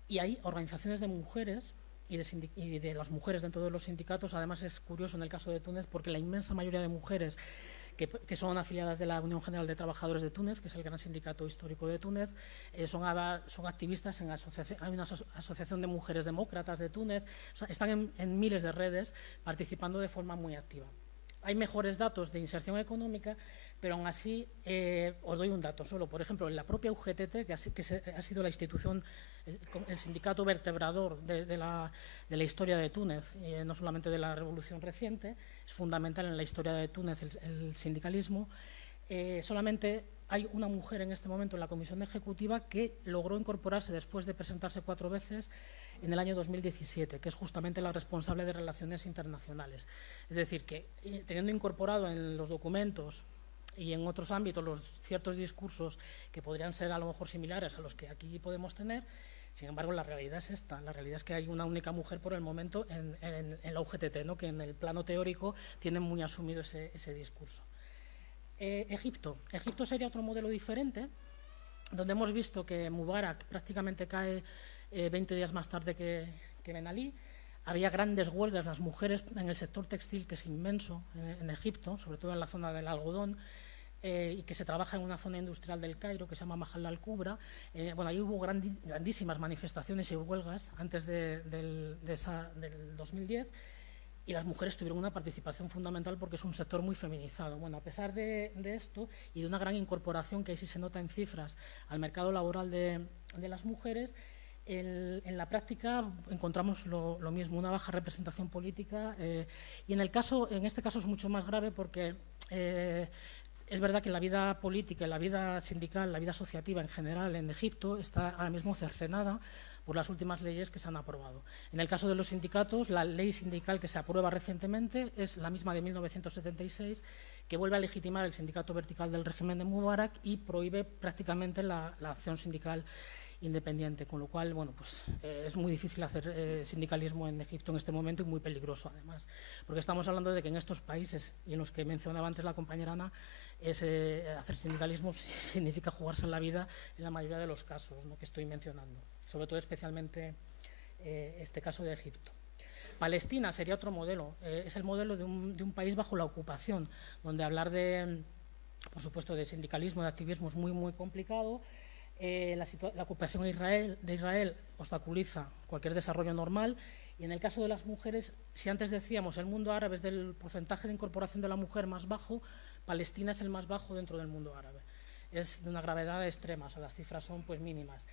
y hay organizaciones de mujeres y de las mujeres dentro de los sindicatos. Además, es curioso en el caso de Túnez porque la inmensa mayoría de mujeres que son afiliadas de la Unión General de Trabajadores de Túnez, que es el gran sindicato histórico de Túnez, son activistas hay una asociación de mujeres demócratas de Túnez, o sea, están en miles de redes participando de forma muy activa. Hay mejores datos de inserción económica, pero aún así os doy un dato solo. Por ejemplo, en la propia UGTT, que ha sido la institución, el sindicato vertebrador de la historia de Túnez, no solamente de la revolución reciente, es fundamental en la historia de Túnez el sindicalismo. Solamente hay una mujer en este momento en la comisión ejecutiva que logró incorporarse después de presentarse 4 veces en el año 2017, que es justamente la responsable de Relaciones Internacionales. Es decir, que teniendo incorporado en los documentos y en otros ámbitos los ciertos discursos que podrían ser a lo mejor similares a los que aquí podemos tener, sin embargo, la realidad es esta. La realidad es que hay una única mujer por el momento en la UGTT, ¿no?, que en el plano teórico tienen muy asumido ese discurso. Egipto sería otro modelo diferente, donde hemos visto que Mubarak prácticamente cae 20 días más tarde que Ben Ali. Había grandes huelgas, las mujeres en el sector textil, que es inmenso en Egipto, sobre todo en la zona del algodón, y que se trabaja en una zona industrial del Cairo que se llama Mahal al-Kubra. Bueno, ahí hubo grandísimas manifestaciones y huelgas antes del 2010, y las mujeres tuvieron una participación fundamental porque es un sector muy feminizado. Bueno, a pesar de esto y de una gran incorporación que ahí sí se nota en cifras al mercado laboral de las mujeres, en la práctica encontramos lo mismo, una baja representación política, y en este caso es mucho más grave porque es verdad que la vida política, la vida sindical, la vida asociativa en general en Egipto está ahora mismo cercenada por las últimas leyes que se han aprobado. En el caso de los sindicatos, la ley sindical que se aprueba recientemente es la misma de 1976, que vuelve a legitimar el sindicato vertical del régimen de Mubarak y prohíbe prácticamente la acción sindical independiente, con lo cual, bueno, pues es muy difícil hacer sindicalismo en Egipto en este momento y muy peligroso además, porque estamos hablando de que en estos países, y en los que mencionaba antes la compañera Ana, hacer sindicalismo significa jugarse la vida en la mayoría de los casos, ¿no?, que estoy mencionando, sobre todo especialmente este caso de Egipto. Palestina sería otro modelo, es el modelo de un país bajo la ocupación, donde hablar por supuesto, de sindicalismo, de activismo es muy, muy complicado. La ocupación de Israel obstaculiza cualquier desarrollo normal, y en el caso de las mujeres, si antes decíamos el mundo árabe es del porcentaje de incorporación de la mujer más bajo, Palestina es el más bajo dentro del mundo árabe. Es de una gravedad extrema, o sea, las cifras son pues mínimas.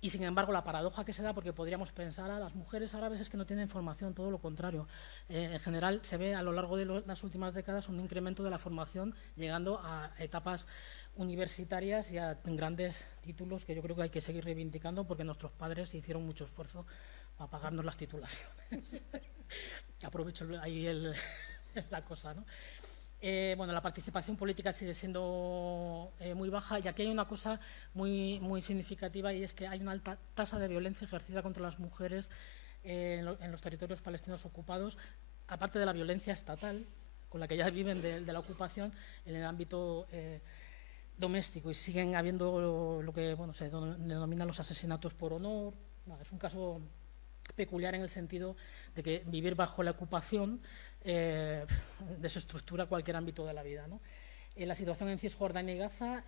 Y sin embargo, la paradoja que se da, porque podríamos pensar a las mujeres árabes es que no tienen formación, todo lo contrario. En general se ve a lo largo de las últimas décadas un incremento de la formación, llegando a etapas universitarias y a grandes títulos que yo creo que hay que seguir reivindicando, porque nuestros padres hicieron mucho esfuerzo para pagarnos las titulaciones. Aprovecho ahí la cosa, ¿no? Bueno, la participación política sigue siendo muy baja, y aquí hay una cosa muy, muy significativa, y es que hay una alta tasa de violencia ejercida contra las mujeres en los territorios palestinos ocupados, aparte de la violencia estatal con la que ya viven de la ocupación en el ámbito doméstico, y siguen habiendo lo que se denomina los asesinatos por honor. No, es un caso peculiar en el sentido de que vivir bajo la ocupación desestructura cualquier ámbito de la vida, ¿no? La situación en Cisjordania y Gaza,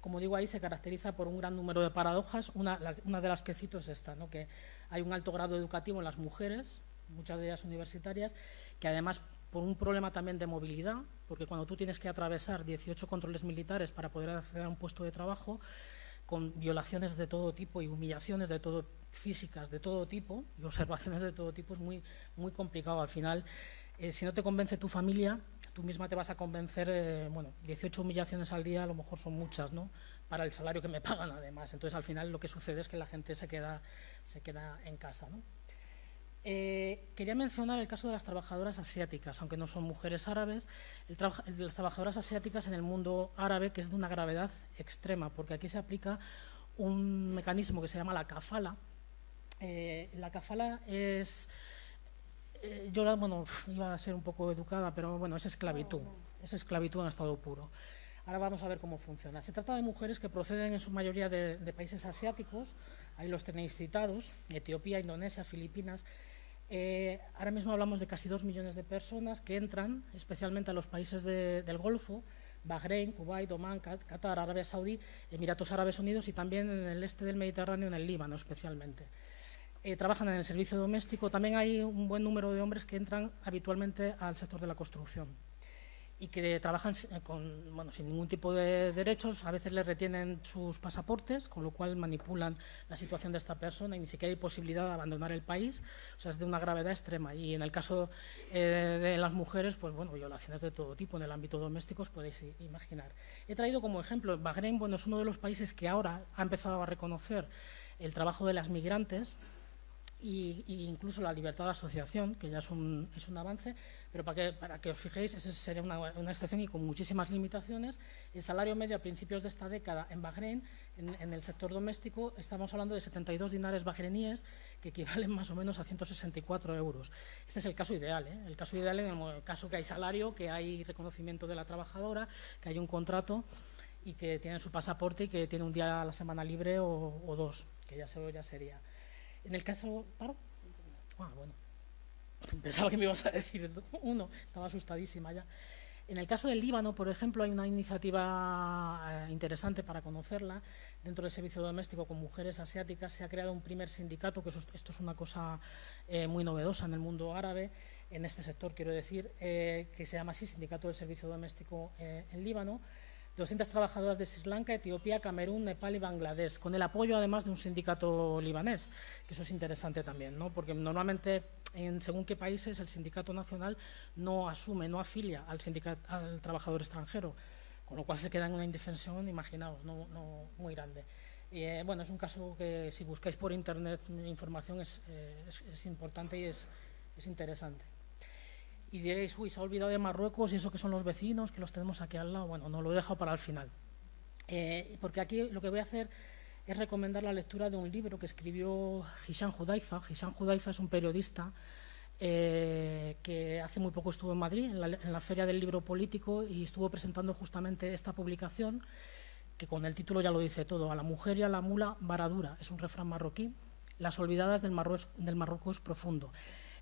como digo, ahí se caracteriza por un gran número de paradojas. Una de las que cito es esta, ¿no?, que hay un alto grado educativo en las mujeres, muchas de ellas universitarias, que además por un problema también de movilidad, porque cuando tú tienes que atravesar 18 controles militares para poder acceder a un puesto de trabajo, con violaciones de todo tipo y humillaciones de todo, físicas de todo tipo y observaciones de todo tipo, es muy, muy complicado. Al final, si no te convence tu familia, tú misma te vas a convencer. Bueno, 18 humillaciones al día a lo mejor son muchas, ¿no?, para el salario que me pagan además. Entonces, al final, lo que sucede es que la gente se queda en casa, ¿no? Quería mencionar el caso de las trabajadoras asiáticas, aunque no son mujeres árabes, las trabajadoras asiáticas en el mundo árabe, que es de una gravedad extrema, porque aquí se aplica un mecanismo que se llama la kafala. La kafala es, bueno, iba a ser un poco educada, pero bueno, es esclavitud en estado puro. Ahora vamos a ver cómo funciona. Se trata de mujeres que proceden en su mayoría de países asiáticos, ahí los tenéis citados, Etiopía, Indonesia, Filipinas. Ahora mismo hablamos de casi 2 millones de personas que entran especialmente a los países del Golfo, Bahrein, Kuwait, Omán, Qatar, Arabia Saudí, Emiratos Árabes Unidos y también en el este del Mediterráneo, en el Líbano especialmente. Trabajan en el servicio doméstico. También hay un buen número de hombres que entran habitualmente al sector de la construcción y que trabajan sin ningún tipo de derechos. A veces les retienen sus pasaportes, con lo cual manipulan la situación de esta persona y ni siquiera hay posibilidad de abandonar el país. O sea, es de una gravedad extrema. Y en el caso de las mujeres, pues bueno, violaciones de todo tipo en el ámbito doméstico, os podéis imaginar. He traído como ejemplo, Bahrein, bueno, es uno de los países que ahora ha empezado a reconocer el trabajo de las migrantes y incluso la libertad de asociación, que ya es un avance, pero para que os fijéis, esa sería una excepción y con muchísimas limitaciones. El salario medio a principios de esta década en Bahrein, en el sector doméstico, estamos hablando de 72 dinares bahreiníes, que equivalen más o menos a 164 euros. Este es el caso ideal, ¿eh? El caso ideal en el caso que hay salario, que hay reconocimiento de la trabajadora, que hay un contrato y que tiene su pasaporte y que tiene un día a la semana libre o dos, que ya sería. En el caso... ¿Paro? Bueno. Pensaba que me ibas a decir uno, estaba asustadísima ya. En el caso del Líbano, por ejemplo, hay una iniciativa interesante para conocerla. Dentro del servicio doméstico con mujeres asiáticas se ha creado un primer sindicato, que esto es una cosa muy novedosa en el mundo árabe, en este sector quiero decir, que se llama así, Sindicato del Servicio Doméstico en Líbano. 200 trabajadoras de Sri Lanka, Etiopía, Camerún, Nepal y Bangladesh, con el apoyo además de un sindicato libanés, que eso es interesante también, ¿no? Porque normalmente en según qué países el sindicato nacional no afilia al trabajador extranjero, con lo cual se queda en una indefensión, imaginaos, no muy grande. Bueno, es un caso que si buscáis por internet información es importante y es interesante. Y diréis, uy, se ha olvidado de Marruecos y eso que son los vecinos, que los tenemos aquí al lado. Bueno, no lo he dejado para el final. Porque aquí lo que voy a hacer es recomendar la lectura de un libro que escribió Hisham Hudaifa. Hisham Hudaifa es un periodista que hace muy poco estuvo en Madrid, en la Feria del Libro Político, y estuvo presentando justamente esta publicación, que con el título ya lo dice todo: a la mujer y a la mula varadura. Es un refrán marroquí. Las olvidadas del Marruecos profundo.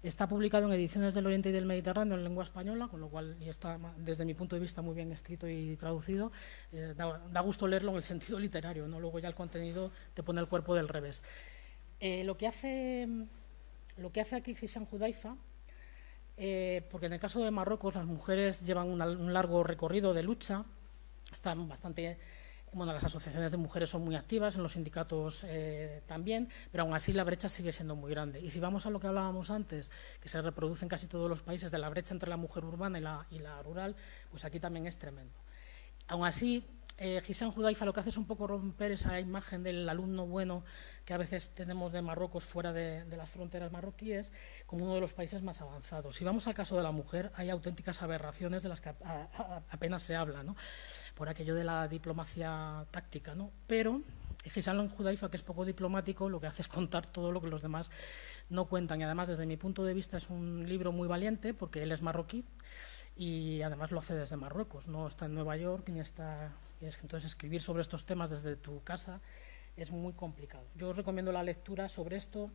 Está publicado en Ediciones del Oriente y del Mediterráneo en lengua española, con lo cual y está, desde mi punto de vista, muy bien escrito y traducido. Da gusto leerlo en el sentido literario, ¿no? Luego ya el contenido te pone el cuerpo del revés. Lo que hace aquí Hisham Hudaifa, porque en el caso de Marruecos las mujeres llevan un largo recorrido de lucha, están bastante... Bueno, las asociaciones de mujeres son muy activas, en los sindicatos también, pero aún así la brecha sigue siendo muy grande. Y si vamos a lo que hablábamos antes, que se reproduce en casi todos los países, de la brecha entre la mujer urbana y la rural, pues aquí también es tremendo. Aún así, Hisham Hudaifa lo que hace es un poco romper esa imagen del alumno bueno que a veces tenemos de Marruecos fuera de las fronteras marroquíes, como uno de los países más avanzados. Si vamos al caso de la mujer, hay auténticas aberraciones de las que apenas se habla, ¿no?, por aquello de la diplomacia táctica, ¿no? Pero Hisham Hudaifa, que es poco diplomático, lo que hace es contar todo lo que los demás no cuentan. Y además, desde mi punto de vista, es un libro muy valiente, porque él es marroquí y además lo hace desde Marruecos, no está en Nueva York ni está... Entonces, escribir sobre estos temas desde tu casa es muy complicado. Yo os recomiendo la lectura sobre esto.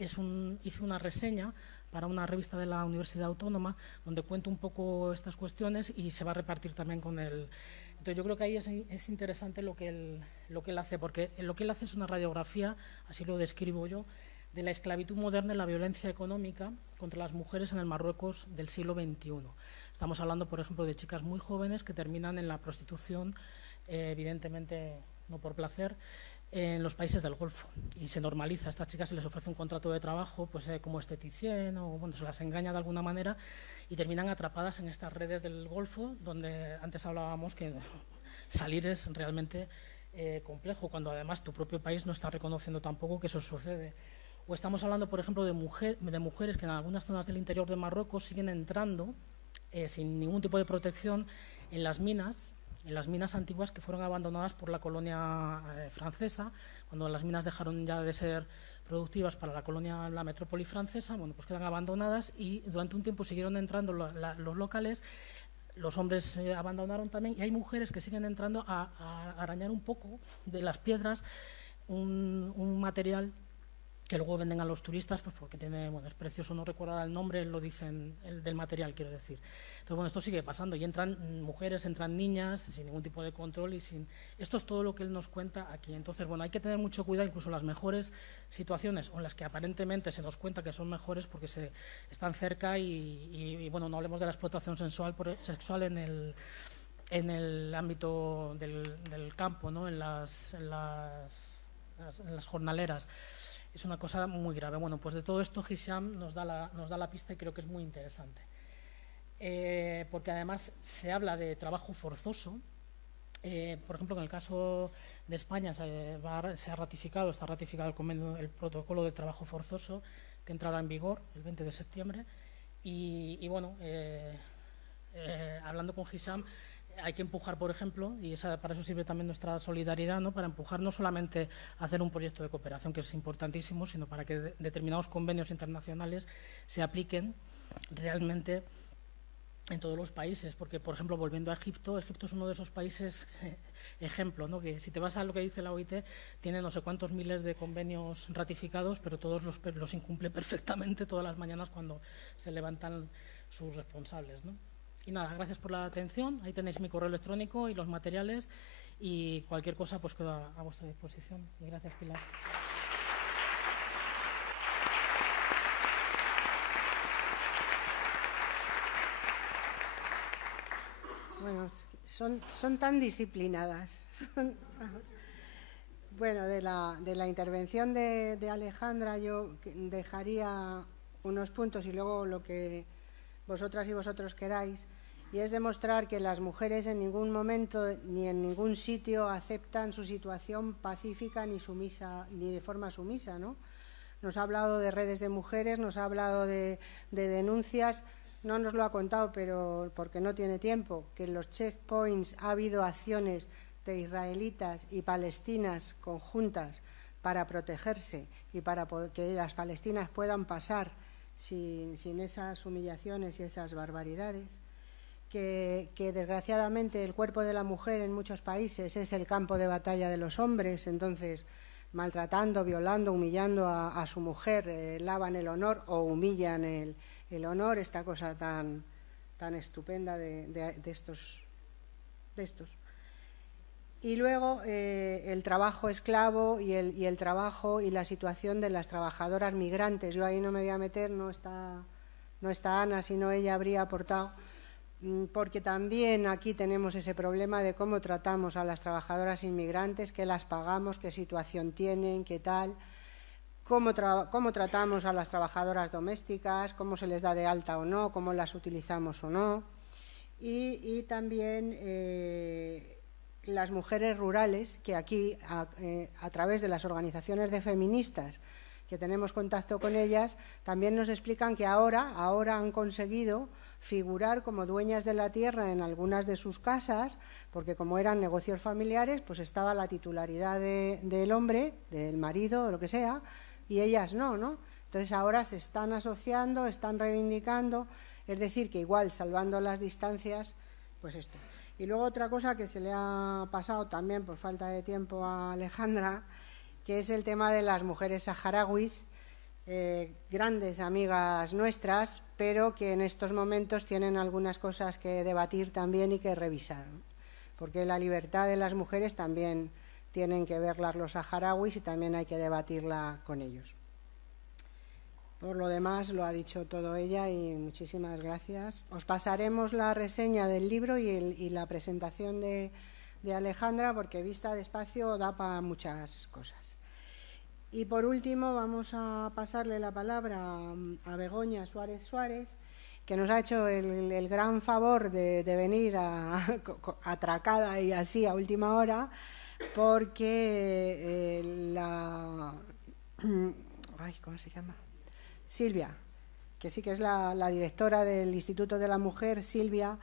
Hice una reseña para una revista de la Universidad Autónoma donde cuento un poco estas cuestiones y se va a repartir también con él. Entonces yo creo que ahí es interesante lo que él hace, porque lo que él hace es una radiografía, así lo describo yo, de la esclavitud moderna y la violencia económica contra las mujeres en el Marruecos del siglo XXI. Estamos hablando, por ejemplo, de chicas muy jóvenes que terminan en la prostitución, evidentemente no por placer, en los países del Golfo. Y se normaliza, a estas chicas se les ofrece un contrato de trabajo pues, como esteticien, o bueno, se las engaña de alguna manera y terminan atrapadas en estas redes del Golfo, donde antes hablábamos que salir es realmente complejo, cuando además tu propio país no está reconociendo tampoco que eso sucede. O estamos hablando, por ejemplo, de mujeres que en algunas zonas del interior de Marruecos siguen entrando sin ningún tipo de protección en las minas antiguas que fueron abandonadas por la colonia francesa, cuando las minas dejaron ya de ser productivas para la metrópoli francesa, bueno, pues quedan abandonadas y durante un tiempo siguieron entrando los locales, los hombres abandonaron también y hay mujeres que siguen entrando a arañar un poco de las piedras un material que luego venden a los turistas, pues porque tiene, bueno, es precioso, no recuerdo el nombre, lo dicen, el del material, quiero decir. Entonces, bueno, esto sigue pasando y entran mujeres, entran niñas, sin ningún tipo de control y sin... Esto es todo lo que él nos cuenta aquí. Entonces, bueno, hay que tener mucho cuidado, incluso las mejores situaciones, o en las que aparentemente se nos cuenta que son mejores porque están cerca y, bueno, no hablemos de la explotación sexual en el ámbito del campo, ¿no? en las jornaleras. Es una cosa muy grave. Bueno, pues de todo esto Hisham nos da la pista y creo que es muy interesante. Porque además se habla de trabajo forzoso. Por ejemplo, en el caso de España está ratificado el protocolo de trabajo forzoso que entrará en vigor el 20 de septiembre. Y bueno, hablando con Hisham, hay que empujar, por ejemplo, y para eso sirve también nuestra solidaridad, ¿no? Para empujar no solamente a hacer un proyecto de cooperación, que es importantísimo, sino para que determinados convenios internacionales se apliquen realmente en todos los países. Porque, por ejemplo, volviendo a Egipto, Egipto es uno de esos países ejemplo, ¿no? Que si te vas a lo que dice la OIT, tiene no sé cuántos miles de convenios ratificados, pero todos los incumple perfectamente todas las mañanas cuando se levantan sus responsables, ¿no? Y nada, gracias por la atención. Ahí tenéis mi correo electrónico y los materiales y cualquier cosa pues quedo a vuestra disposición. Y gracias, Pilar. Bueno, son tan disciplinadas. Bueno, de la intervención de Alejandra yo dejaría unos puntos y luego lo que vosotras y vosotros queráis, y es demostrar que las mujeres en ningún momento ni en ningún sitio aceptan su situación pacífica ni sumisa, ni de forma sumisa, ¿no? Nos ha hablado de redes de mujeres, nos ha hablado de denuncias, no nos lo ha contado, pero porque no tiene tiempo, que en los checkpoints ha habido acciones de israelitas y palestinas conjuntas para protegerse y para que las palestinas puedan pasar sin esas humillaciones y esas barbaridades, que desgraciadamente el cuerpo de la mujer en muchos países es el campo de batalla de los hombres, entonces maltratando, violando, humillando a su mujer, lavan el honor o humillan el honor, esta cosa tan estupenda de estos. Y luego el trabajo esclavo y el trabajo y la situación de las trabajadoras migrantes. Yo ahí no me voy a meter, no está Ana, sino ella habría aportado, porque también aquí tenemos ese problema de cómo tratamos a las trabajadoras inmigrantes, qué las pagamos, qué situación tienen, qué tal, cómo tratamos a las trabajadoras domésticas, cómo se les da de alta o no, cómo las utilizamos o no, y también las mujeres rurales, que aquí, a través de las organizaciones de feministas, que tenemos contacto con ellas, también nos explican que ahora han conseguido figurar como dueñas de la tierra en algunas de sus casas, porque como eran negocios familiares, pues estaba la titularidad del hombre, del marido, o lo que sea, y ellas no, ¿no? Entonces ahora se están asociando, están reivindicando, es decir, que igual, salvando las distancias, pues esto. Y luego otra cosa que se le ha pasado también por falta de tiempo a Alejandra, que es el tema de las mujeres saharauis, grandes amigas nuestras, pero que en estos momentos tienen algunas cosas que debatir también y que revisar, ¿no? Porque la libertad de las mujeres también tienen que verlas los saharauis y también hay que debatirla con ellos. Por lo demás, lo ha dicho todo ella y muchísimas gracias. Os pasaremos la reseña del libro y la presentación de Alejandra, porque vista despacio da para muchas cosas. Y por último vamos a pasarle la palabra a Begoña Suárez Suárez, que nos ha hecho el gran favor de venir atracada y así a última hora, porque ¿cómo se llama? Silvia, que sí que es la directora del Instituto de la Mujer, Silvia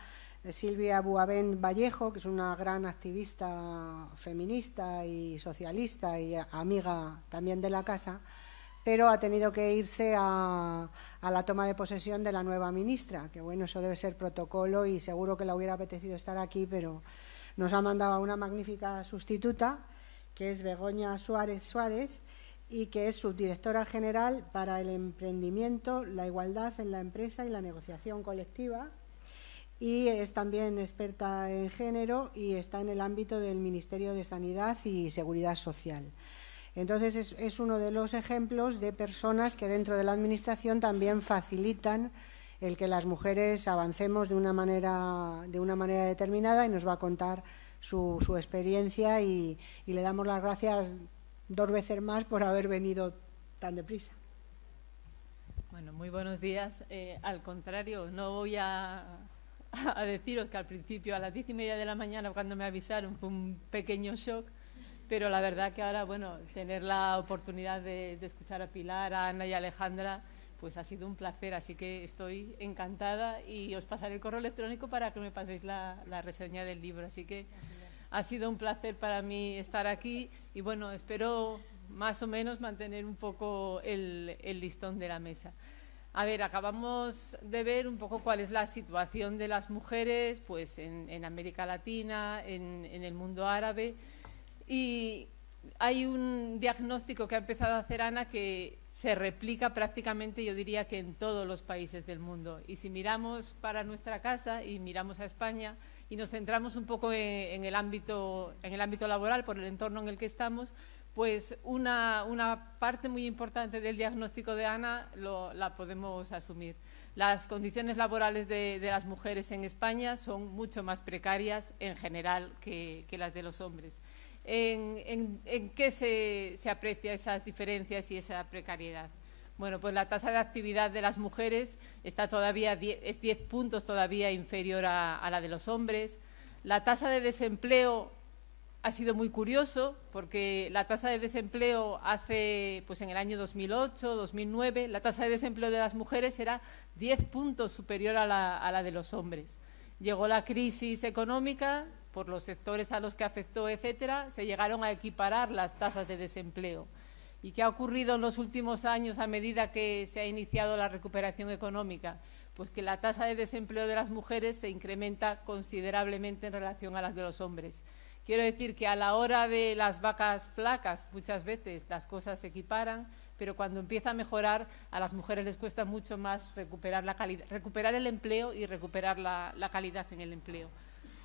Buavén Vallejo, que es una gran activista feminista y socialista y amiga también de la casa, pero ha tenido que irse a la toma de posesión de la nueva ministra, que bueno, eso debe ser protocolo y seguro que le hubiera apetecido estar aquí, pero nos ha mandado a una magnífica sustituta, que es Begoña Suárez Suárez, y que es subdirectora general para el emprendimiento, la igualdad en la empresa y la negociación colectiva, y es también experta en género y está en el ámbito del Ministerio de Sanidad y Seguridad Social. Entonces, es uno de los ejemplos de personas que dentro de la Administración también facilitan el que las mujeres avancemos de una manera determinada, y nos va a contar su experiencia y le damos las gracias 2 veces más por haber venido tan deprisa. Bueno, muy buenos días. Al contrario, no voy a deciros que al principio a las 10:30 de la mañana, cuando me avisaron, fue un pequeño shock, pero la verdad que ahora, bueno, tener la oportunidad de escuchar a Pilar, a Ana y a Alejandra, pues ha sido un placer, así que estoy encantada y os pasaré el correo electrónico para que me paséis la reseña del libro. Así que ha sido un placer para mí estar aquí y, bueno, espero más o menos mantener un poco el listón de la mesa. A ver, acabamos de ver un poco cuál es la situación de las mujeres pues en América Latina, en el mundo árabe, y hay un diagnóstico que ha empezado a hacer Ana que se replica prácticamente, yo diría que en todos los países del mundo. Y si miramos para nuestra casa y miramos a España y nos centramos un poco en el ámbito laboral, por el entorno en el que estamos, pues una parte muy importante del diagnóstico de Ana la podemos asumir. Las condiciones laborales de las mujeres en España son mucho más precarias en general que las de los hombres. ¿En qué se aprecia esas diferencias y esa precariedad? Bueno, pues la tasa de actividad de las mujeres es 10 puntos todavía inferior a la de los hombres. La tasa de desempleo ha sido muy curioso, porque la tasa de desempleo en el año 2008, 2009, la tasa de desempleo de las mujeres era 10 puntos superior a la de los hombres. Llegó la crisis económica, por los sectores a los que afectó, etcétera, se llegaron a equiparar las tasas de desempleo. ¿Y qué ha ocurrido en los últimos años a medida que se ha iniciado la recuperación económica? Pues que la tasa de desempleo de las mujeres se incrementa considerablemente en relación a las de los hombres. Quiero decir que a la hora de las vacas flacas muchas veces las cosas se equiparan, pero cuando empieza a mejorar a las mujeres les cuesta mucho más recuperar el empleo y recuperar la calidad en el empleo.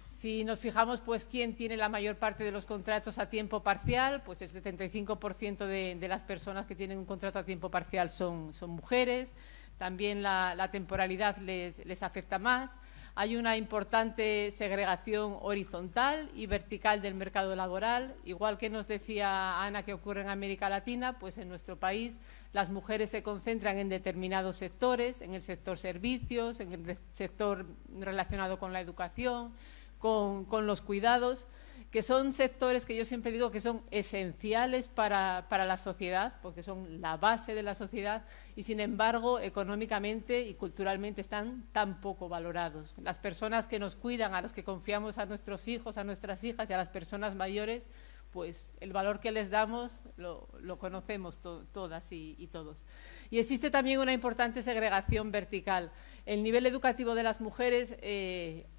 Si nos fijamos, pues, quién tiene la mayor parte de los contratos a tiempo parcial, pues el 75% de las personas que tienen un contrato a tiempo parcial son mujeres. También la temporalidad les afecta más. Hay una importante segregación horizontal y vertical del mercado laboral. Igual que nos decía Ana que ocurre en América Latina, pues en nuestro país las mujeres se concentran en determinados sectores, en el sector servicios, en el sector relacionado con la educación, con los cuidados, que son sectores que yo siempre digo que son esenciales para la sociedad, porque son la base de la sociedad, y sin embargo económicamente y culturalmente están tan poco valorados. Las personas que nos cuidan, a los que confiamos, a nuestros hijos, a nuestras hijas y a las personas mayores, pues el valor que les damos lo conocemos todas y todos. Y existe también una importante segregación vertical. El nivel educativo de las mujeres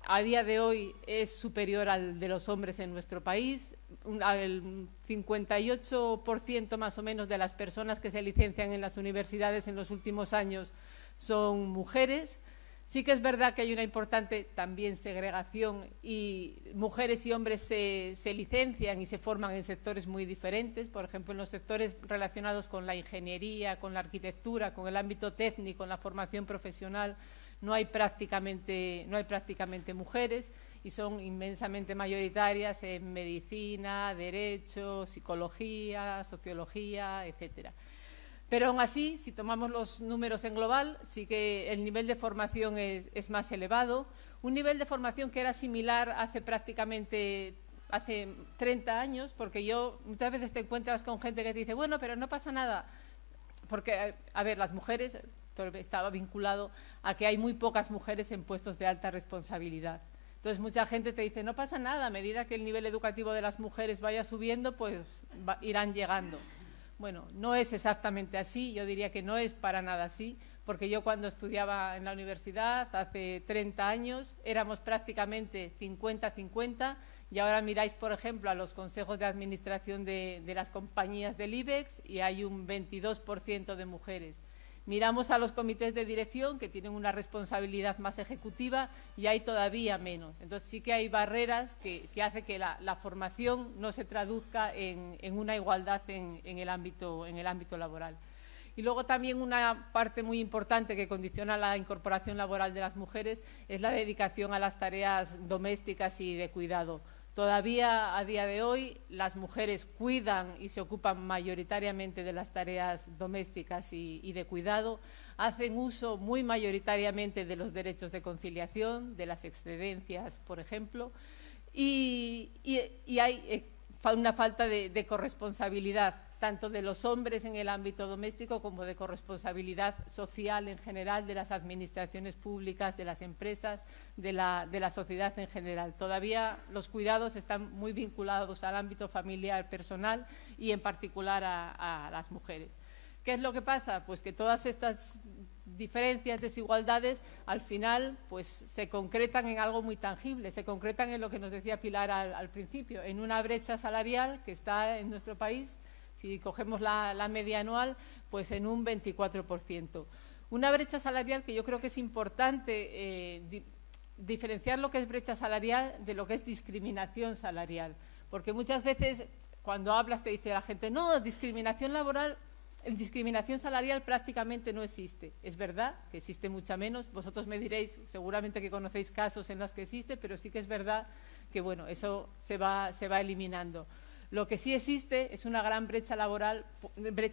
a día de hoy es superior al de los hombres en nuestro país. El 58% más o menos de las personas que se licencian en las universidades en los últimos años son mujeres. Sí que es verdad que hay una importante también segregación y mujeres y hombres se licencian y se forman en sectores muy diferentes. Por ejemplo, en los sectores relacionados con la ingeniería, con la arquitectura, con el ámbito técnico, en la formación profesional, no hay prácticamente mujeres y son inmensamente mayoritarias en medicina, derecho, psicología, sociología, etcétera. Pero aún así, si tomamos los números en global, sí que el nivel de formación es más elevado. Un nivel de formación que era similar hace 30 años, porque yo muchas veces te encuentras con gente que te dice, bueno, pero no pasa nada. Porque, a ver, las mujeres, esto estaba vinculado a que hay muy pocas mujeres en puestos de alta responsabilidad. Entonces, mucha gente te dice, no pasa nada, a medida que el nivel educativo de las mujeres vaya subiendo, pues irán llegando. Bueno, no es exactamente así, yo diría que no es para nada así, porque yo cuando estudiaba en la universidad, hace 30 años, éramos prácticamente 50-50, y ahora miráis, por ejemplo, a los consejos de administración de las compañías del IBEX y hay un 22% de mujeres. Miramos a los comités de dirección, que tienen una responsabilidad más ejecutiva, y hay todavía menos. Entonces sí que hay barreras que hacen que la formación no se traduzca en una igualdad en el ámbito laboral. Y luego también una parte muy importante que condiciona la incorporación laboral de las mujeres es la dedicación a las tareas domésticas y de cuidado. Todavía, a día de hoy, las mujeres cuidan y se ocupan mayoritariamente de las tareas domésticas y de cuidado, hacen uso muy mayoritariamente de los derechos de conciliación, de las excedencias, por ejemplo, y hay una falta de corresponsabilidad, tanto de los hombres en el ámbito doméstico como de corresponsabilidad social en general de las administraciones públicas, de las empresas, de la sociedad en general. Todavía los cuidados están muy vinculados al ámbito familiar, personal y en particular a las mujeres. ¿Qué es lo que pasa? Pues que todas estas diferencias, desigualdades, al final pues se concretan en algo muy tangible, se concretan en lo que nos decía Pilar al principio, en una brecha salarial que está en nuestro país. Si cogemos la media anual, pues en un 24%. Una brecha salarial que yo creo que es importante diferenciar lo que es brecha salarial de lo que es discriminación salarial. Porque muchas veces cuando hablas te dice la gente, no, discriminación salarial prácticamente no existe. Es verdad que existe mucha menos. Vosotros me diréis, seguramente que conocéis casos en los que existe, pero sí que es verdad que bueno, eso se va eliminando. Lo que sí existe es una gran brecha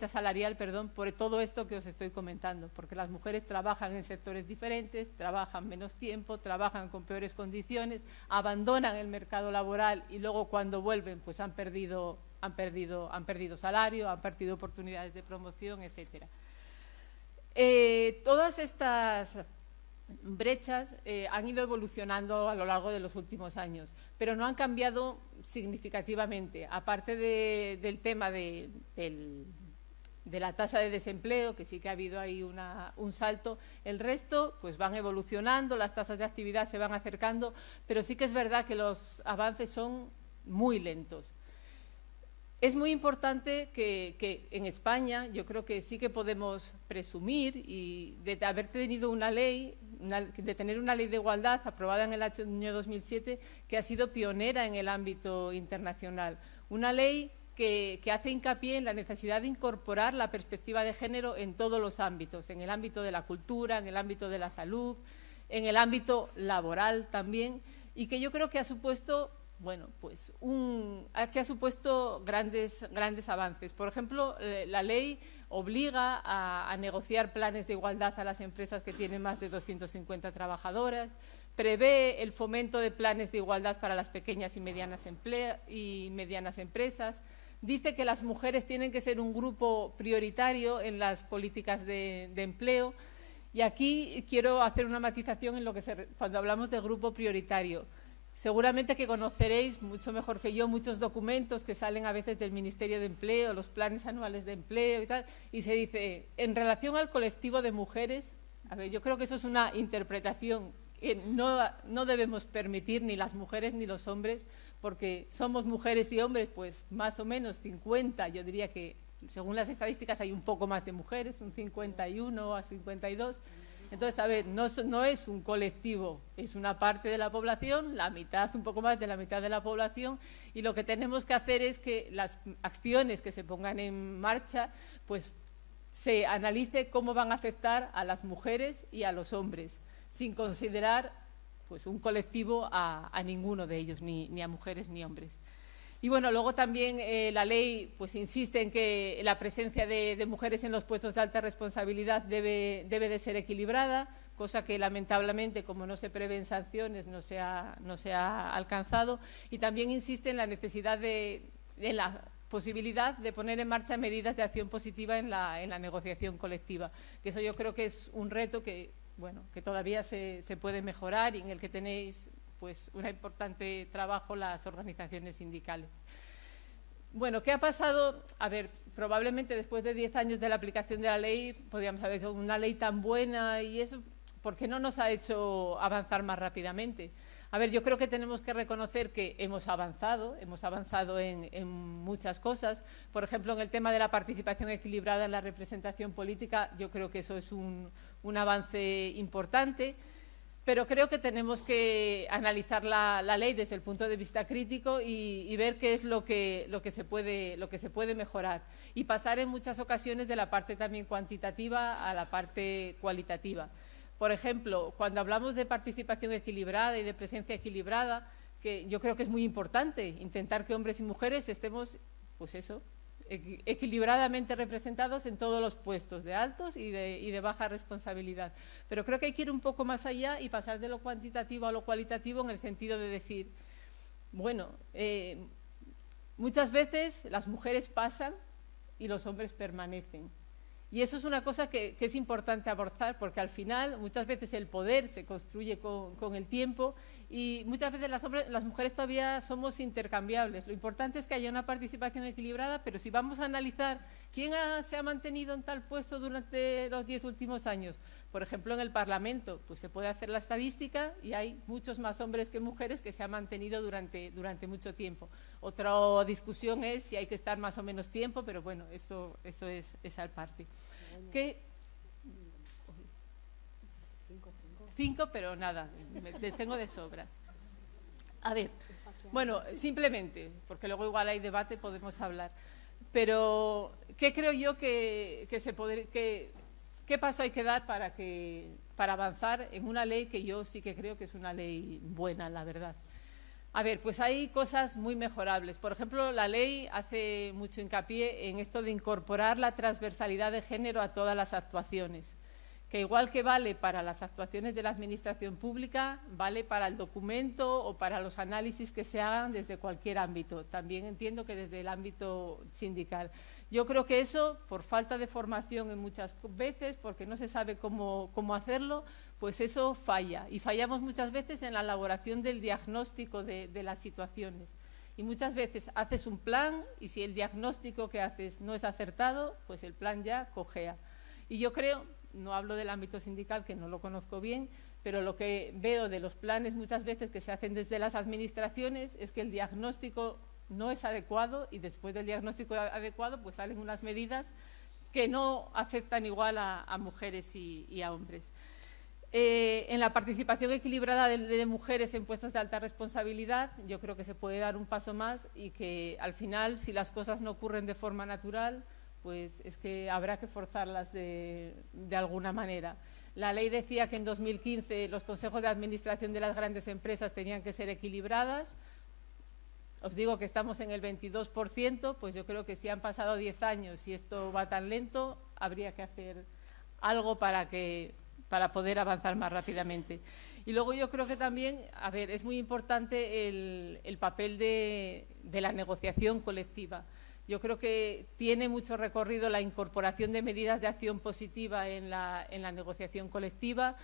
salarial, por todo esto que os estoy comentando, porque las mujeres trabajan en sectores diferentes, trabajan menos tiempo, trabajan con peores condiciones, abandonan el mercado laboral y luego cuando vuelven pues han perdido salario, han perdido oportunidades de promoción, etcétera. Todas estas brechas han ido evolucionando a lo largo de los últimos años, pero no han cambiado significativamente, aparte del tema de la tasa de desempleo, que sí que ha habido ahí un salto. El resto pues van evolucionando, las tasas de actividad se van acercando, pero sí que es verdad que los avances son muy lentos. Es muy importante que en España yo creo que sí que podemos presumir y de haber tenido una ley, de tener una ley de igualdad aprobada en el año 2007 que ha sido pionera en el ámbito internacional. Una ley que hace hincapié en la necesidad de incorporar la perspectiva de género en todos los ámbitos, en el ámbito de la cultura, en el ámbito de la salud, en el ámbito laboral también, y que yo creo que ha supuesto... Bueno, pues que ha supuesto grandes avances. Por ejemplo, la ley obliga a negociar planes de igualdad a las empresas que tienen más de 250 trabajadoras, prevé el fomento de planes de igualdad para las pequeñas y medianas empresas, dice que las mujeres tienen que ser un grupo prioritario en las políticas de empleo. Y aquí quiero hacer una matización en cuando hablamos de grupo prioritario. Seguramente que conoceréis mucho mejor que yo muchos documentos que salen a veces del Ministerio de Empleo, los planes anuales de empleo y tal, y se dice, en relación al colectivo de mujeres, a ver, yo creo que eso es una interpretación que no debemos permitir ni las mujeres ni los hombres, porque somos mujeres y hombres, pues más o menos 50, yo diría que según las estadísticas hay un poco más de mujeres, un 51 a 52. Entonces, a ver, no es un colectivo, es una parte de la población, la mitad, un poco más de la mitad de la población, y lo que tenemos que hacer es que las acciones que se pongan en marcha, pues se analice cómo van a afectar a las mujeres y a los hombres, sin considerar pues un colectivo a ninguno de ellos, ni a mujeres ni hombres. Y bueno, luego también la ley pues insiste en que la presencia de mujeres en los puestos de alta responsabilidad debe de ser equilibrada, cosa que lamentablemente, como no se prevén sanciones, no se ha alcanzado. Y también insiste en la necesidad en la posibilidad de poner en marcha medidas de acción positiva en la negociación colectiva, que eso yo creo que es un reto que, bueno, que todavía se puede mejorar y en el que tenéis pues un importante trabajo las organizaciones sindicales. Bueno, ¿qué ha pasado? A ver, probablemente después de 10 años de la aplicación de la ley, podríamos haber hecho una ley tan buena y eso, ¿por qué no nos ha hecho avanzar más rápidamente? A ver, yo creo que tenemos que reconocer que hemos avanzado en muchas cosas. Por ejemplo, en el tema de la participación equilibrada en la representación política, yo creo que eso es un avance importante. Pero creo que tenemos que analizar la ley desde el punto de vista crítico y ver qué es lo que se puede mejorar y pasar en muchas ocasiones de la parte también cuantitativa a la parte cualitativa. Por ejemplo, cuando hablamos de participación equilibrada y de presencia equilibrada, que yo creo que es muy importante intentar que hombres y mujeres estemos, pues eso, equilibradamente representados en todos los puestos de altos y de baja responsabilidad. Pero creo que hay que ir un poco más allá y pasar de lo cuantitativo a lo cualitativo en el sentido de decir, bueno, muchas veces las mujeres pasan y los hombres permanecen. Y eso es una cosa que es importante abordar porque al final muchas veces el poder se construye con el tiempo y muchas veces las mujeres todavía somos intercambiables. Lo importante es que haya una participación equilibrada, pero si vamos a analizar quién se ha mantenido en tal puesto durante los 10 últimos años, por ejemplo en el Parlamento, pues se puede hacer la estadística y hay muchos más hombres que mujeres que se han mantenido durante mucho tiempo. Otra discusión es si hay que estar más o menos tiempo, pero bueno, eso es al parte. ¿Qué? 5, pero nada, me tengo de sobra. A ver, bueno, simplemente, porque luego igual hay debate, podemos hablar. Pero, ¿qué creo yo qué paso hay que dar para avanzar en una ley que yo sí que creo que es una ley buena, la verdad? A ver, pues hay cosas muy mejorables. Por ejemplo, la ley hace mucho hincapié en esto de incorporar la transversalidad de género a todas las actuaciones, que igual que vale para las actuaciones de la administración pública, vale para el documento o para los análisis que se hagan desde cualquier ámbito. También entiendo que desde el ámbito sindical. Yo creo que eso, por falta de formación en muchas veces, porque no se sabe cómo hacerlo, pues eso falla. Y fallamos muchas veces en la elaboración del diagnóstico de las situaciones. Y muchas veces haces un plan y si el diagnóstico que haces no es acertado, pues el plan ya cojea. Y yo creo, no hablo del ámbito sindical, que no lo conozco bien, pero lo que veo de los planes muchas veces que se hacen desde las administraciones es que el diagnóstico no es adecuado y después del diagnóstico adecuado pues salen unas medidas que no afectan igual a mujeres y a hombres. En la participación equilibrada de mujeres en puestos de alta responsabilidad, yo creo que se puede dar un paso más y que al final, si las cosas no ocurren de forma natural, pues es que habrá que forzarlas de alguna manera. La ley decía que en 2015 los consejos de administración de las grandes empresas tenían que ser equilibradas. Os digo que estamos en el 22%, pues yo creo que si han pasado 10 años y esto va tan lento, habría que hacer algo para poder avanzar más rápidamente. Y luego yo creo que también, a ver, es muy importante el papel de la negociación colectiva. Yo creo que tiene mucho recorrido la incorporación de medidas de acción positiva en la negociación colectiva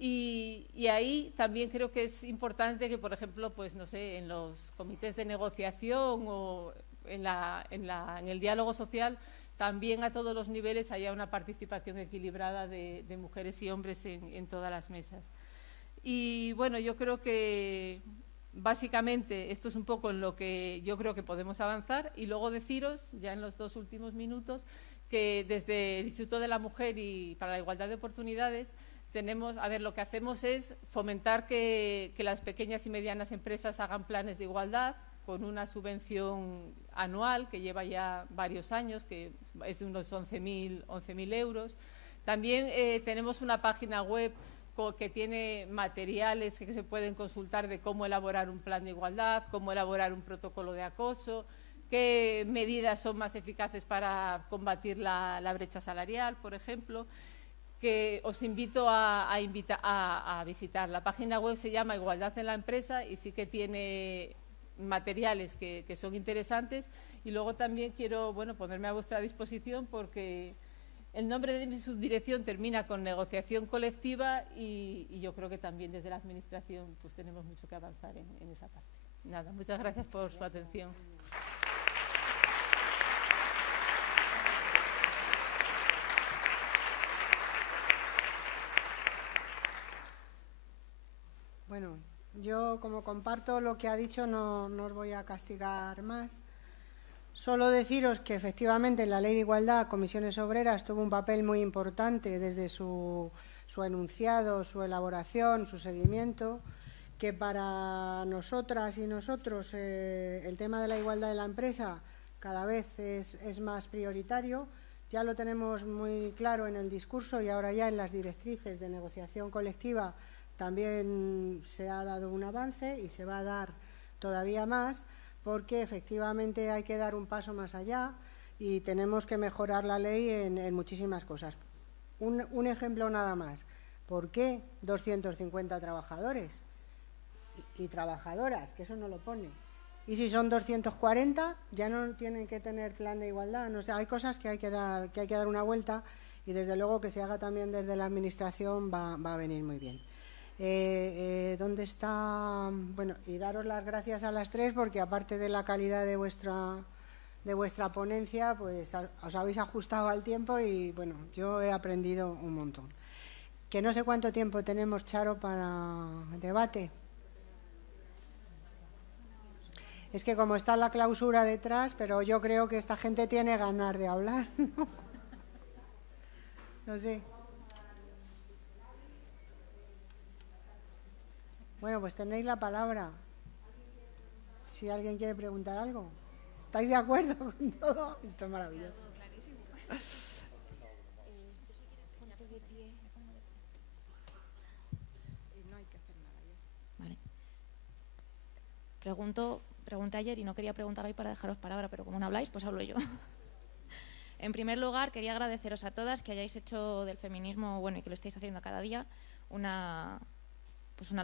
y ahí también creo que es importante que, por ejemplo, pues no sé, en los comités de negociación o en el diálogo social también a todos los niveles haya una participación equilibrada de mujeres y hombres en todas las mesas. Y bueno, yo creo que básicamente esto es un poco en lo que yo creo que podemos avanzar y luego deciros, ya en los 2 últimos minutos, que desde el Instituto de la Mujer y para la Igualdad de Oportunidades lo que hacemos es fomentar que las pequeñas y medianas empresas hagan planes de igualdad con una subvención anual que lleva ya varios años, que es de unos 11.000 euros. También tenemos una página web que tiene materiales que se pueden consultar de cómo elaborar un plan de igualdad, cómo elaborar un protocolo de acoso, qué medidas son más eficaces para combatir la brecha salarial, por ejemplo, que os invito a visitar. La página web se llama Igualdad en la Empresa y sí que tiene materiales que son interesantes. Y luego también quiero ponerme a vuestra disposición porque el nombre de mi subdirección termina con negociación colectiva y yo creo que también desde la Administración pues tenemos mucho que avanzar en esa parte. Nada, muchas gracias por su atención. Bueno, yo como comparto lo que ha dicho no os voy a castigar más. Solo deciros que efectivamente en la Ley de Igualdad Comisiones Obreras tuvo un papel muy importante desde su enunciado, su elaboración, su seguimiento, que para nosotras y nosotros el tema de la igualdad en la empresa cada vez es más prioritario. Ya lo tenemos muy claro en el discurso y ahora ya en las directrices de negociación colectiva también se ha dado un avance y se va a dar todavía más, porque efectivamente hay que dar un paso más allá y tenemos que mejorar la ley en muchísimas cosas. Un ejemplo nada más. ¿Por qué 250 trabajadores y trabajadoras? Que eso no lo pone. Y si son 240, ya no tienen que tener plan de igualdad. No sé, hay cosas que hay que dar una vuelta y desde luego que se haga también desde la Administración va a venir muy bien. ¿Dónde está? Bueno, y daros las gracias a las tres porque aparte de la calidad de vuestra ponencia, pues os habéis ajustado al tiempo y bueno, yo he aprendido un montón. Que no sé cuánto tiempo tenemos, Charo, para debate. Es que como está la clausura detrás, pero yo creo que esta gente tiene ganas de hablar, ¿no? No sé. Bueno, pues tenéis la palabra. Si alguien quiere preguntar algo. ¿Estáis de acuerdo con todo? Esto es maravilloso. Vale. Pregunté ayer y no quería preguntar hoy para dejaros palabra, pero como no habláis, pues hablo yo. En primer lugar, quería agradeceros a todas que hayáis hecho del feminismo, bueno, y que lo estáis haciendo cada día, una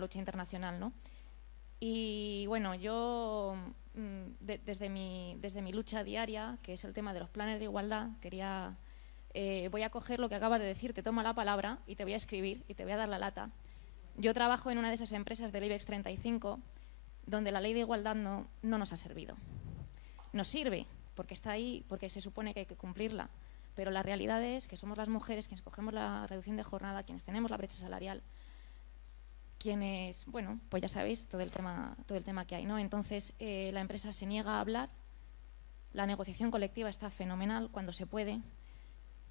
lucha internacional, ¿no? Y bueno, yo desde mi lucha diaria, que es el tema de los planes de igualdad, voy a coger lo que acabas de decir, te tomo la palabra y te voy a escribir y te voy a dar la lata. Yo trabajo en una de esas empresas del IBEX 35 donde la ley de igualdad no nos ha servido. Nos sirve porque está ahí, porque se supone que hay que cumplirla, pero la realidad es que somos las mujeres quienes cogemos la reducción de jornada, quienes tenemos la brecha salarial, quienes, bueno, pues ya sabéis todo el tema que hay, ¿no? Entonces, la empresa se niega a hablar, la negociación colectiva está fenomenal cuando se puede,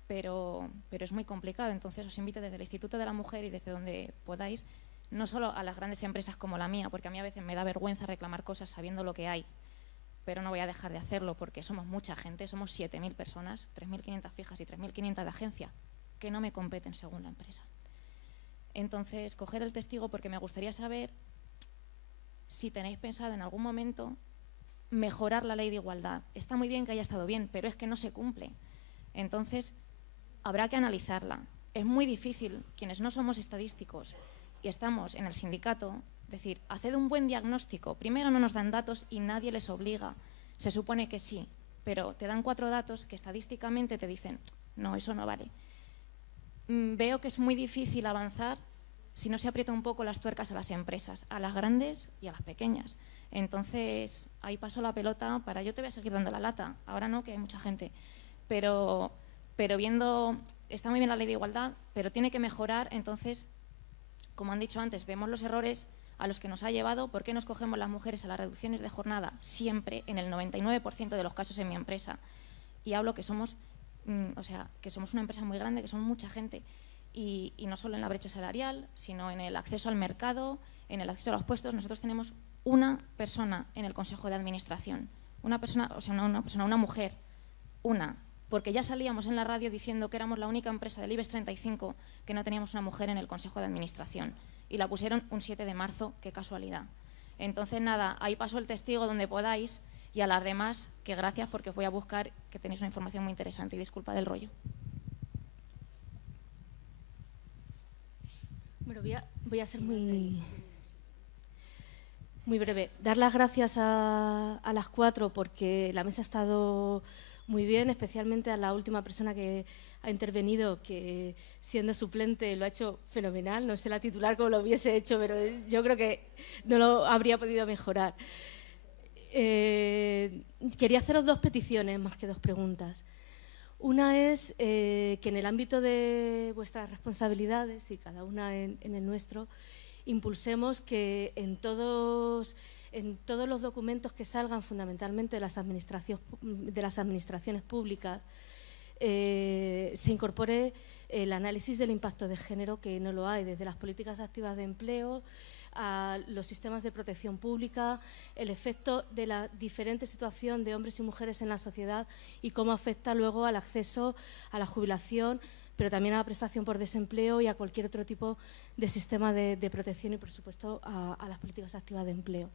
pero es muy complicado. Entonces, os invito desde el Instituto de la Mujer y desde donde podáis, no solo a las grandes empresas como la mía, porque a mí a veces me da vergüenza reclamar cosas sabiendo lo que hay, pero no voy a dejar de hacerlo porque somos mucha gente, somos 7.000 personas, 3.500 fijas y 3.500 de agencia, que no me competen según la empresa. Entonces, coger el testigo porque me gustaría saber si tenéis pensado en algún momento mejorar la ley de igualdad. Está muy bien que haya estado bien, pero es que no se cumple. Entonces, habrá que analizarla. Es muy difícil, quienes no somos estadísticos y estamos en el sindicato, decir, haced un buen diagnóstico. Primero no nos dan datos y nadie les obliga. Se supone que sí, pero te dan 4 datos que estadísticamente te dicen, no, eso no vale. Veo que es muy difícil avanzar si no se aprieta un poco las tuercas a las empresas, a las grandes y a las pequeñas. Entonces, ahí paso la pelota para... Yo te voy a seguir dando la lata, ahora no, que hay mucha gente. Pero viendo... Está muy bien la ley de igualdad, pero tiene que mejorar. Entonces, como han dicho antes, vemos los errores a los que nos ha llevado. ¿Por qué nos cogemos las mujeres a las reducciones de jornada? Siempre, en el 99% de los casos en mi empresa. Y hablo que somos... que somos una empresa muy grande, que somos mucha gente. y no solo en la brecha salarial, sino en el acceso al mercado, en el acceso a los puestos. Nosotros tenemos una persona en el Consejo de Administración, una persona, o sea, una mujer, porque ya salíamos en la radio diciendo que éramos la única empresa del IBEX 35 que no teníamos una mujer en el Consejo de Administración, y la pusieron un 7 de marzo, qué casualidad. Entonces, nada, ahí paso el testigo donde podáis, y a las demás, que gracias, porque os voy a buscar, que tenéis una información muy interesante, y disculpa del rollo. Bueno, voy a ser muy breve. Dar las gracias a las 4 porque la mesa ha estado muy bien, especialmente a la última persona que ha intervenido, que siendo suplente lo ha hecho fenomenal. No sé la titular cómo lo hubiese hecho, pero yo creo que no lo habría podido mejorar. Quería haceros 2 peticiones más que 2 preguntas. Una es que en el ámbito de vuestras responsabilidades, y cada una en el nuestro, impulsemos que en todos los documentos que salgan fundamentalmente de las administraciones públicas se incorpore el análisis del impacto de género, que no lo hay, desde las políticas activas de empleo a los sistemas de protección pública, el efecto de la diferente situación de hombres y mujeres en la sociedad y cómo afecta luego al acceso a la jubilación, pero también a la prestación por desempleo y a cualquier otro tipo de sistema de protección y, por supuesto, a las políticas activas de empleo.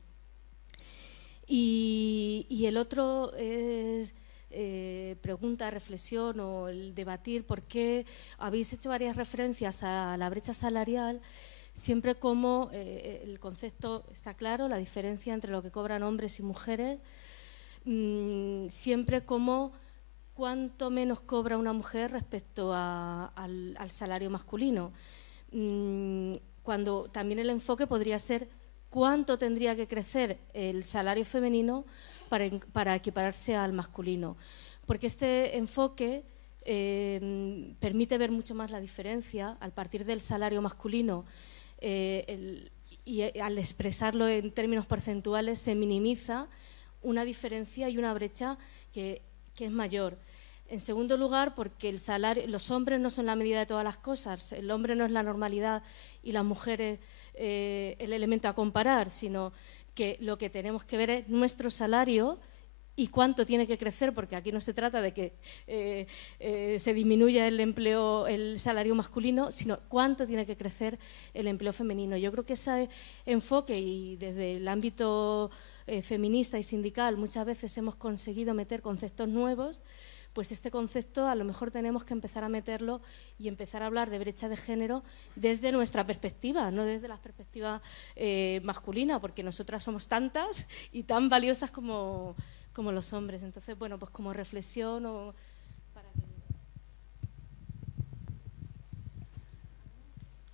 Y el otro es pregunta, reflexión o el debatir por qué habéis hecho varias referencias a la brecha salarial, siempre como el concepto está claro, la diferencia entre lo que cobran hombres y mujeres, siempre como cuánto menos cobra una mujer respecto al salario masculino, cuando también el enfoque podría ser cuánto tendría que crecer el salario femenino para equipararse al masculino, porque este enfoque permite ver mucho más la diferencia al partir del salario masculino. Y al expresarlo en términos porcentuales se minimiza una diferencia y una brecha que es mayor. En segundo lugar, porque el salario, los hombres no son la medida de todas las cosas, el hombre no es la normalidad y las mujeres el elemento a comparar, sino que lo que tenemos que ver es nuestro salario y cuánto tiene que crecer, porque aquí no se trata de que se disminuya el salario masculino, sino cuánto tiene que crecer el empleo femenino. Yo creo que ese enfoque, y desde el ámbito feminista y sindical muchas veces hemos conseguido meter conceptos nuevos, pues este concepto a lo mejor tenemos que empezar a meterlo y empezar a hablar de brecha de género desde nuestra perspectiva, no desde la perspectiva masculina, porque nosotras somos tantas y tan valiosas como los hombres. Entonces, bueno, pues como reflexión o para que...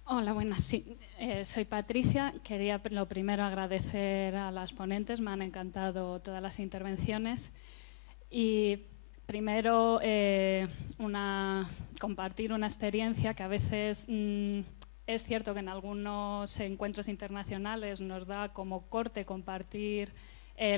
Hola, buenas. Sí, soy Patricia. Quería lo primero agradecer a las ponentes, me han encantado todas las intervenciones. Y primero compartir una experiencia que a veces es cierto que en algunos encuentros internacionales nos da como corte compartir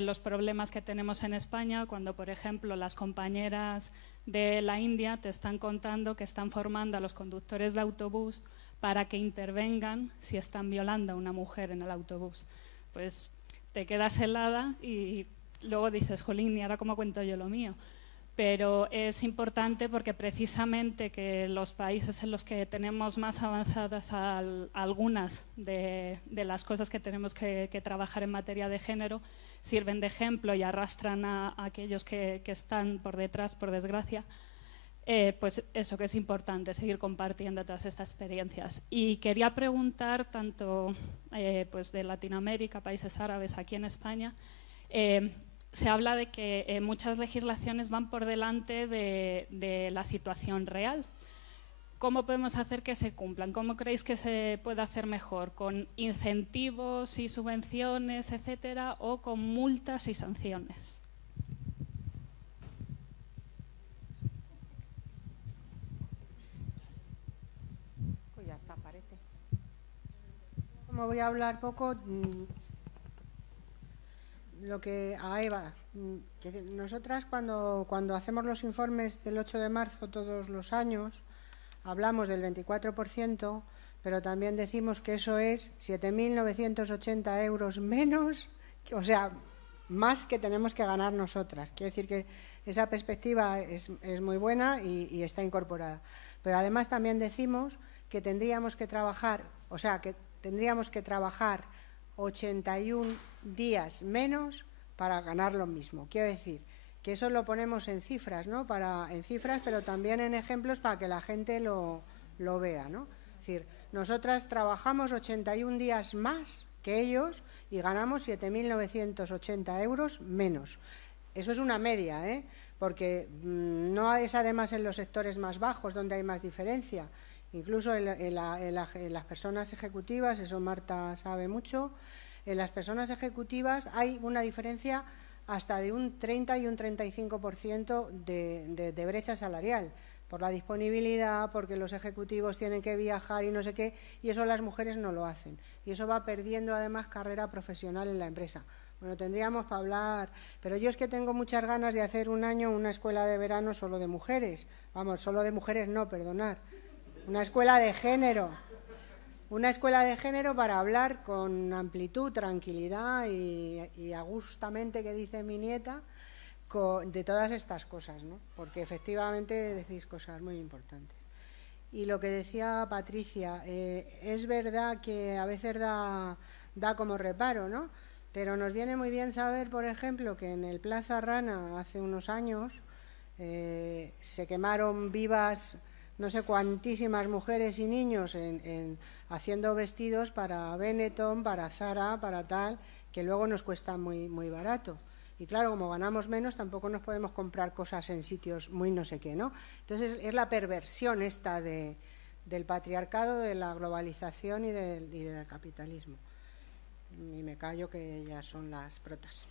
los problemas que tenemos en España, cuando, por ejemplo, las compañeras de la India te están contando que están formando a los conductores de autobús para que intervengan si están violando a una mujer en el autobús. Pues te quedas helada y luego dices, jolín, ¿y ahora cómo cuento yo lo mío? Pero es importante porque precisamente que los países en los que tenemos más avanzadas algunas de las cosas que tenemos que trabajar en materia de género sirven de ejemplo y arrastran a aquellos que están por detrás, por desgracia, pues eso, que es importante seguir compartiendo todas estas experiencias. Y quería preguntar tanto pues de Latinoamérica, países árabes, aquí en España, se habla de que muchas legislaciones van por delante de la situación real. ¿Cómo podemos hacer que se cumplan? ¿Cómo creéis que se puede hacer mejor? ¿Con incentivos y subvenciones, etcétera, o con multas y sanciones? Pues ya está, parece. Como voy a hablar poco... Lo que a Eva, que nosotras cuando hacemos los informes del 8 de marzo todos los años, hablamos del 24%, pero también decimos que eso es 7.980 euros menos, o sea, más que tenemos que ganar nosotras. Quiere decir que esa perspectiva es muy buena y está incorporada. Pero además también decimos que tendríamos que trabajar, 81 días menos para ganar lo mismo. Quiero decir que eso lo ponemos en cifras, ¿no? En cifras, pero también en ejemplos para que la gente lo vea, ¿no? Es decir, nosotras trabajamos 81 días más que ellos y ganamos 7.980 euros menos. Eso es una media, porque no es además en los sectores más bajos donde hay más diferencia. Incluso en las personas ejecutivas, eso Marta sabe mucho, en las personas ejecutivas hay una diferencia hasta de un 30 y un 35% de brecha salarial, por la disponibilidad, porque los ejecutivos tienen que viajar y no sé qué, y eso las mujeres no lo hacen. Y eso va perdiendo además carrera profesional en la empresa. Bueno, tendríamos para hablar, pero yo es que tengo muchas ganas de hacer un año una escuela de verano solo de mujeres. Vamos, solo de mujeres no, perdonad. Una escuela de género. Una escuela de género para hablar con amplitud, tranquilidad y agustamente, que dice mi nieta, de todas estas cosas, ¿no? Porque efectivamente decís cosas muy importantes. Y lo que decía Patricia, es verdad que a veces da como reparo, ¿no? Pero nos viene muy bien saber, por ejemplo, que en el Plaza Rana hace unos años se quemaron vivas no sé cuantísimas mujeres y niños haciendo vestidos para Benetton, para Zara, para tal, que luego nos cuesta muy, muy barato. Y claro, como ganamos menos, tampoco nos podemos comprar cosas en sitios muy no sé qué, ¿no? Entonces es la perversión esta del patriarcado, de la globalización y del capitalismo. Y me callo, que ellas son las protas.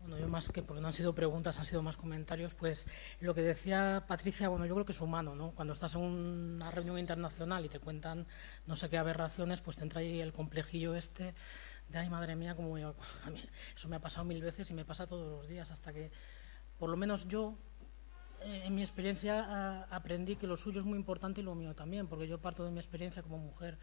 Bueno, yo más que, porque no han sido preguntas, han sido más comentarios, pues lo que decía Patricia, bueno, yo creo que es humano, ¿no? Cuando estás en una reunión internacional y te cuentan no sé qué aberraciones, pues te entra ahí el complejillo de, ay, madre mía, como a mí, eso me ha pasado 1000 veces y me pasa todos los días, hasta que, por lo menos yo, en mi experiencia, aprendí que lo suyo es muy importante y lo mío también, porque yo parto de mi experiencia como mujer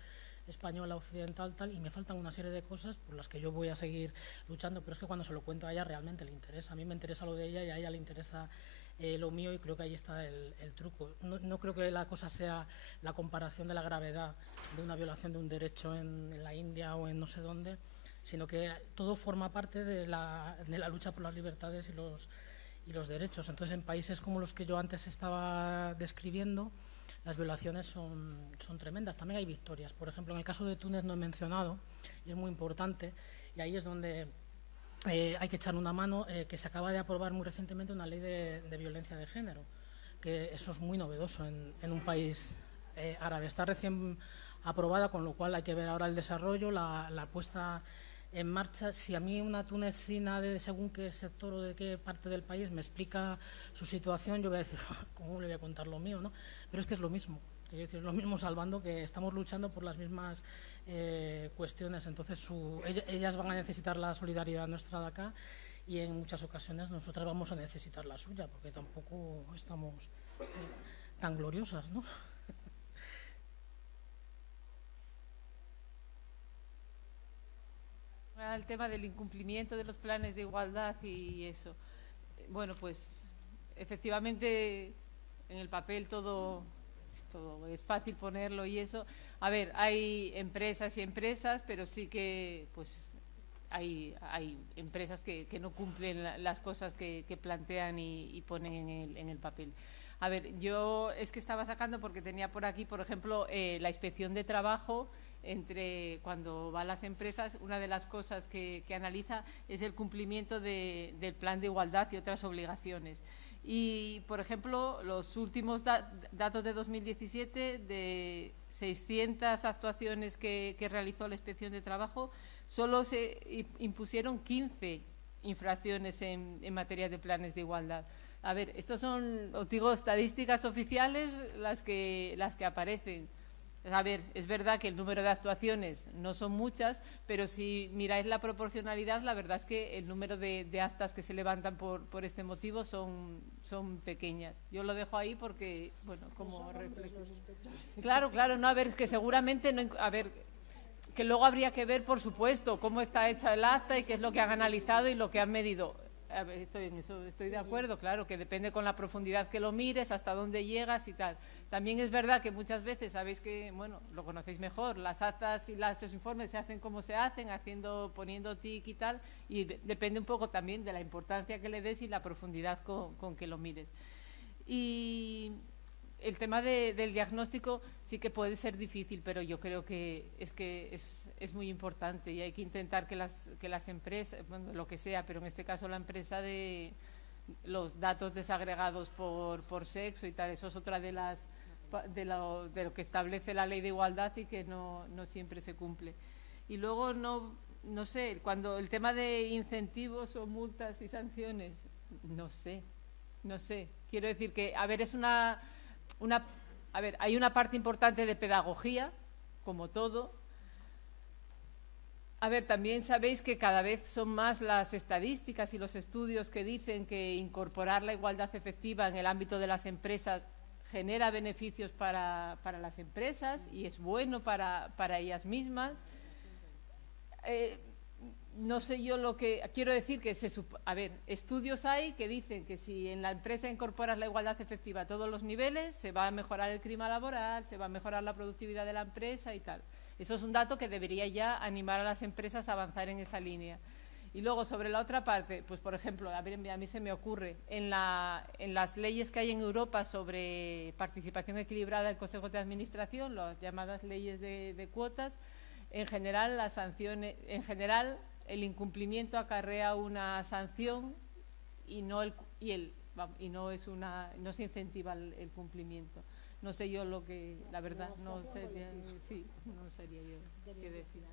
española, occidental, tal, y me faltan una serie de cosas por las que yo voy a seguir luchando, pero es que cuando se lo cuento a ella realmente le interesa. A mí me interesa lo de ella y a ella le interesa lo mío, y creo que ahí está el truco. No creo que la cosa sea la comparación de la gravedad de una violación de un derecho en la India o en no sé dónde, sino que todo forma parte de la lucha por las libertades y los derechos. Entonces, en países como los que yo antes estaba describiendo, las violaciones son tremendas. También hay victorias. Por ejemplo, en el caso de Túnez no he mencionado, y es muy importante, y ahí es donde hay que echar una mano, que se acaba de aprobar muy recientemente una ley de violencia de género, que eso es muy novedoso en un país árabe. Está recién aprobada, con lo cual hay que ver ahora el desarrollo, la puesta en marcha. Si a mí una tunecina de según qué sector o de qué parte del país me explica su situación, yo voy a decir, ¿cómo le voy a contar lo mío, no? Pero es que es lo mismo, es decir, lo mismo, salvando que estamos luchando por las mismas cuestiones. Entonces ellas van a necesitar la solidaridad nuestra de acá, y en muchas ocasiones nosotras vamos a necesitar la suya, porque tampoco estamos tan gloriosas, ¿no? El tema del incumplimiento de los planes de igualdad y eso. Bueno, pues efectivamente en el papel todo es fácil ponerlo y eso. A ver, hay empresas y empresas, pero sí que pues hay empresas que no cumplen las cosas que plantean y ponen en el papel. A ver, yo es que estaba sacando, porque tenía por aquí, por ejemplo, la inspección de trabajo. Cuando va a las empresas, una de las cosas que analiza es el cumplimiento del plan de igualdad y otras obligaciones. Y, por ejemplo, los últimos datos de 2017, de 600 actuaciones que realizó la inspección de trabajo, solo se impusieron 15 infracciones en materia de planes de igualdad. A ver, estos son, os digo, estadísticas oficiales las que aparecen. A ver, es verdad que el número de actuaciones no son muchas, pero si miráis la proporcionalidad, la verdad es que el número de actas que se levantan por este motivo son pequeñas. Yo lo dejo ahí porque, bueno, como reflexión. Claro, no, a ver, es que seguramente no, a ver, que luego habría que ver, por supuesto, cómo está hecha el acta y qué es lo que han analizado y lo que han medido. A ver, estoy de acuerdo, claro, que depende con la profundidad que lo mires, hasta dónde llegas y tal. También es verdad que muchas veces, sabéis que, bueno, lo conocéis mejor, las actas y los informes se hacen como se hacen, poniendo tic y tal, y depende un poco también de la importancia que le des y la profundidad con que lo mires. Y el tema del diagnóstico sí que puede ser difícil, pero yo creo que es muy importante y hay que intentar que las empresas, bueno, lo que sea, pero en este caso la empresa, de los datos desagregados por sexo y tal, eso es otra de lo que establece la ley de igualdad y que no siempre se cumple. Y luego no sé, cuando el tema de incentivos o multas y sanciones, no sé. Quiero decir que, a ver, hay una parte importante de pedagogía, como todo. A ver, también sabéis que cada vez son más las estadísticas y los estudios que dicen que incorporar la igualdad efectiva en el ámbito de las empresas genera beneficios para las empresas y es bueno para ellas mismas. No sé yo lo que quiero decir, que estudios hay que dicen que si en la empresa incorporas la igualdad efectiva a todos los niveles, se va a mejorar el clima laboral, se va a mejorar la productividad de la empresa y tal. Eso es un dato que debería ya animar a las empresas a avanzar en esa línea. Y luego, sobre la otra parte, pues por ejemplo, a mí se me ocurre, en las leyes que hay en Europa sobre participación equilibrada en consejos de administración, las llamadas leyes de cuotas, en general las sanciones, el incumplimiento acarrea una sanción y no se incentiva el cumplimiento. No sé yo la verdad, no sería yo qué decir.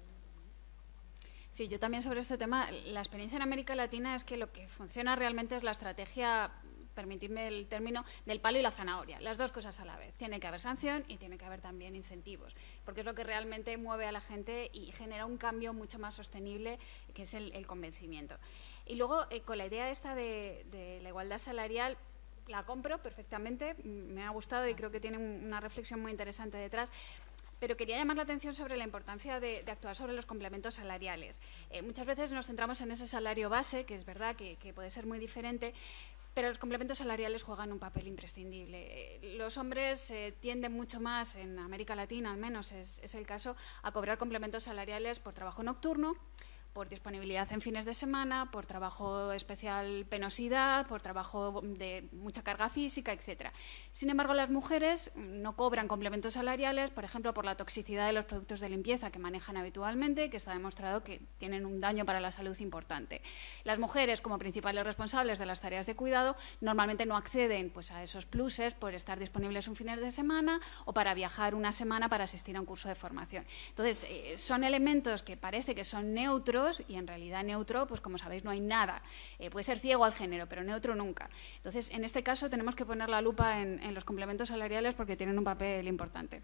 Sí, yo también sobre este tema, la experiencia en América Latina es que lo que funciona realmente es la estrategia, permitidme el término, del palo y la zanahoria, las dos cosas a la vez. Tiene que haber sanción y tiene que haber también incentivos, porque es lo que realmente mueve a la gente y genera un cambio mucho más sostenible, que es el convencimiento. Y luego, con la idea esta de la igualdad salarial, la compro perfectamente, me ha gustado y creo que tiene una reflexión muy interesante detrás. Pero quería llamar la atención sobre la importancia de actuar sobre los complementos salariales. Muchas veces nos centramos en ese salario base, que es verdad que puede ser muy diferente, pero los complementos salariales juegan un papel imprescindible. Los hombres tienden mucho más, en América Latina al menos es el caso, a cobrar complementos salariales por trabajo nocturno, por disponibilidad en fines de semana, por trabajo especial penosidad, por trabajo de mucha carga física, etc. Sin embargo, las mujeres no cobran complementos salariales, por ejemplo, por la toxicidad de los productos de limpieza que manejan habitualmente, que está demostrado que tienen un daño para la salud importante. Las mujeres, como principales responsables de las tareas de cuidado, normalmente no acceden pues, a esos pluses por estar disponibles un fin de semana o para viajar una semana para asistir a un curso de formación. Entonces, son elementos que parece que son neutros, y en realidad neutro, pues como sabéis, no hay nada. Puede ser ciego al género, pero neutro nunca. Entonces, en este caso tenemos que poner la lupa en los complementos salariales porque tienen un papel importante.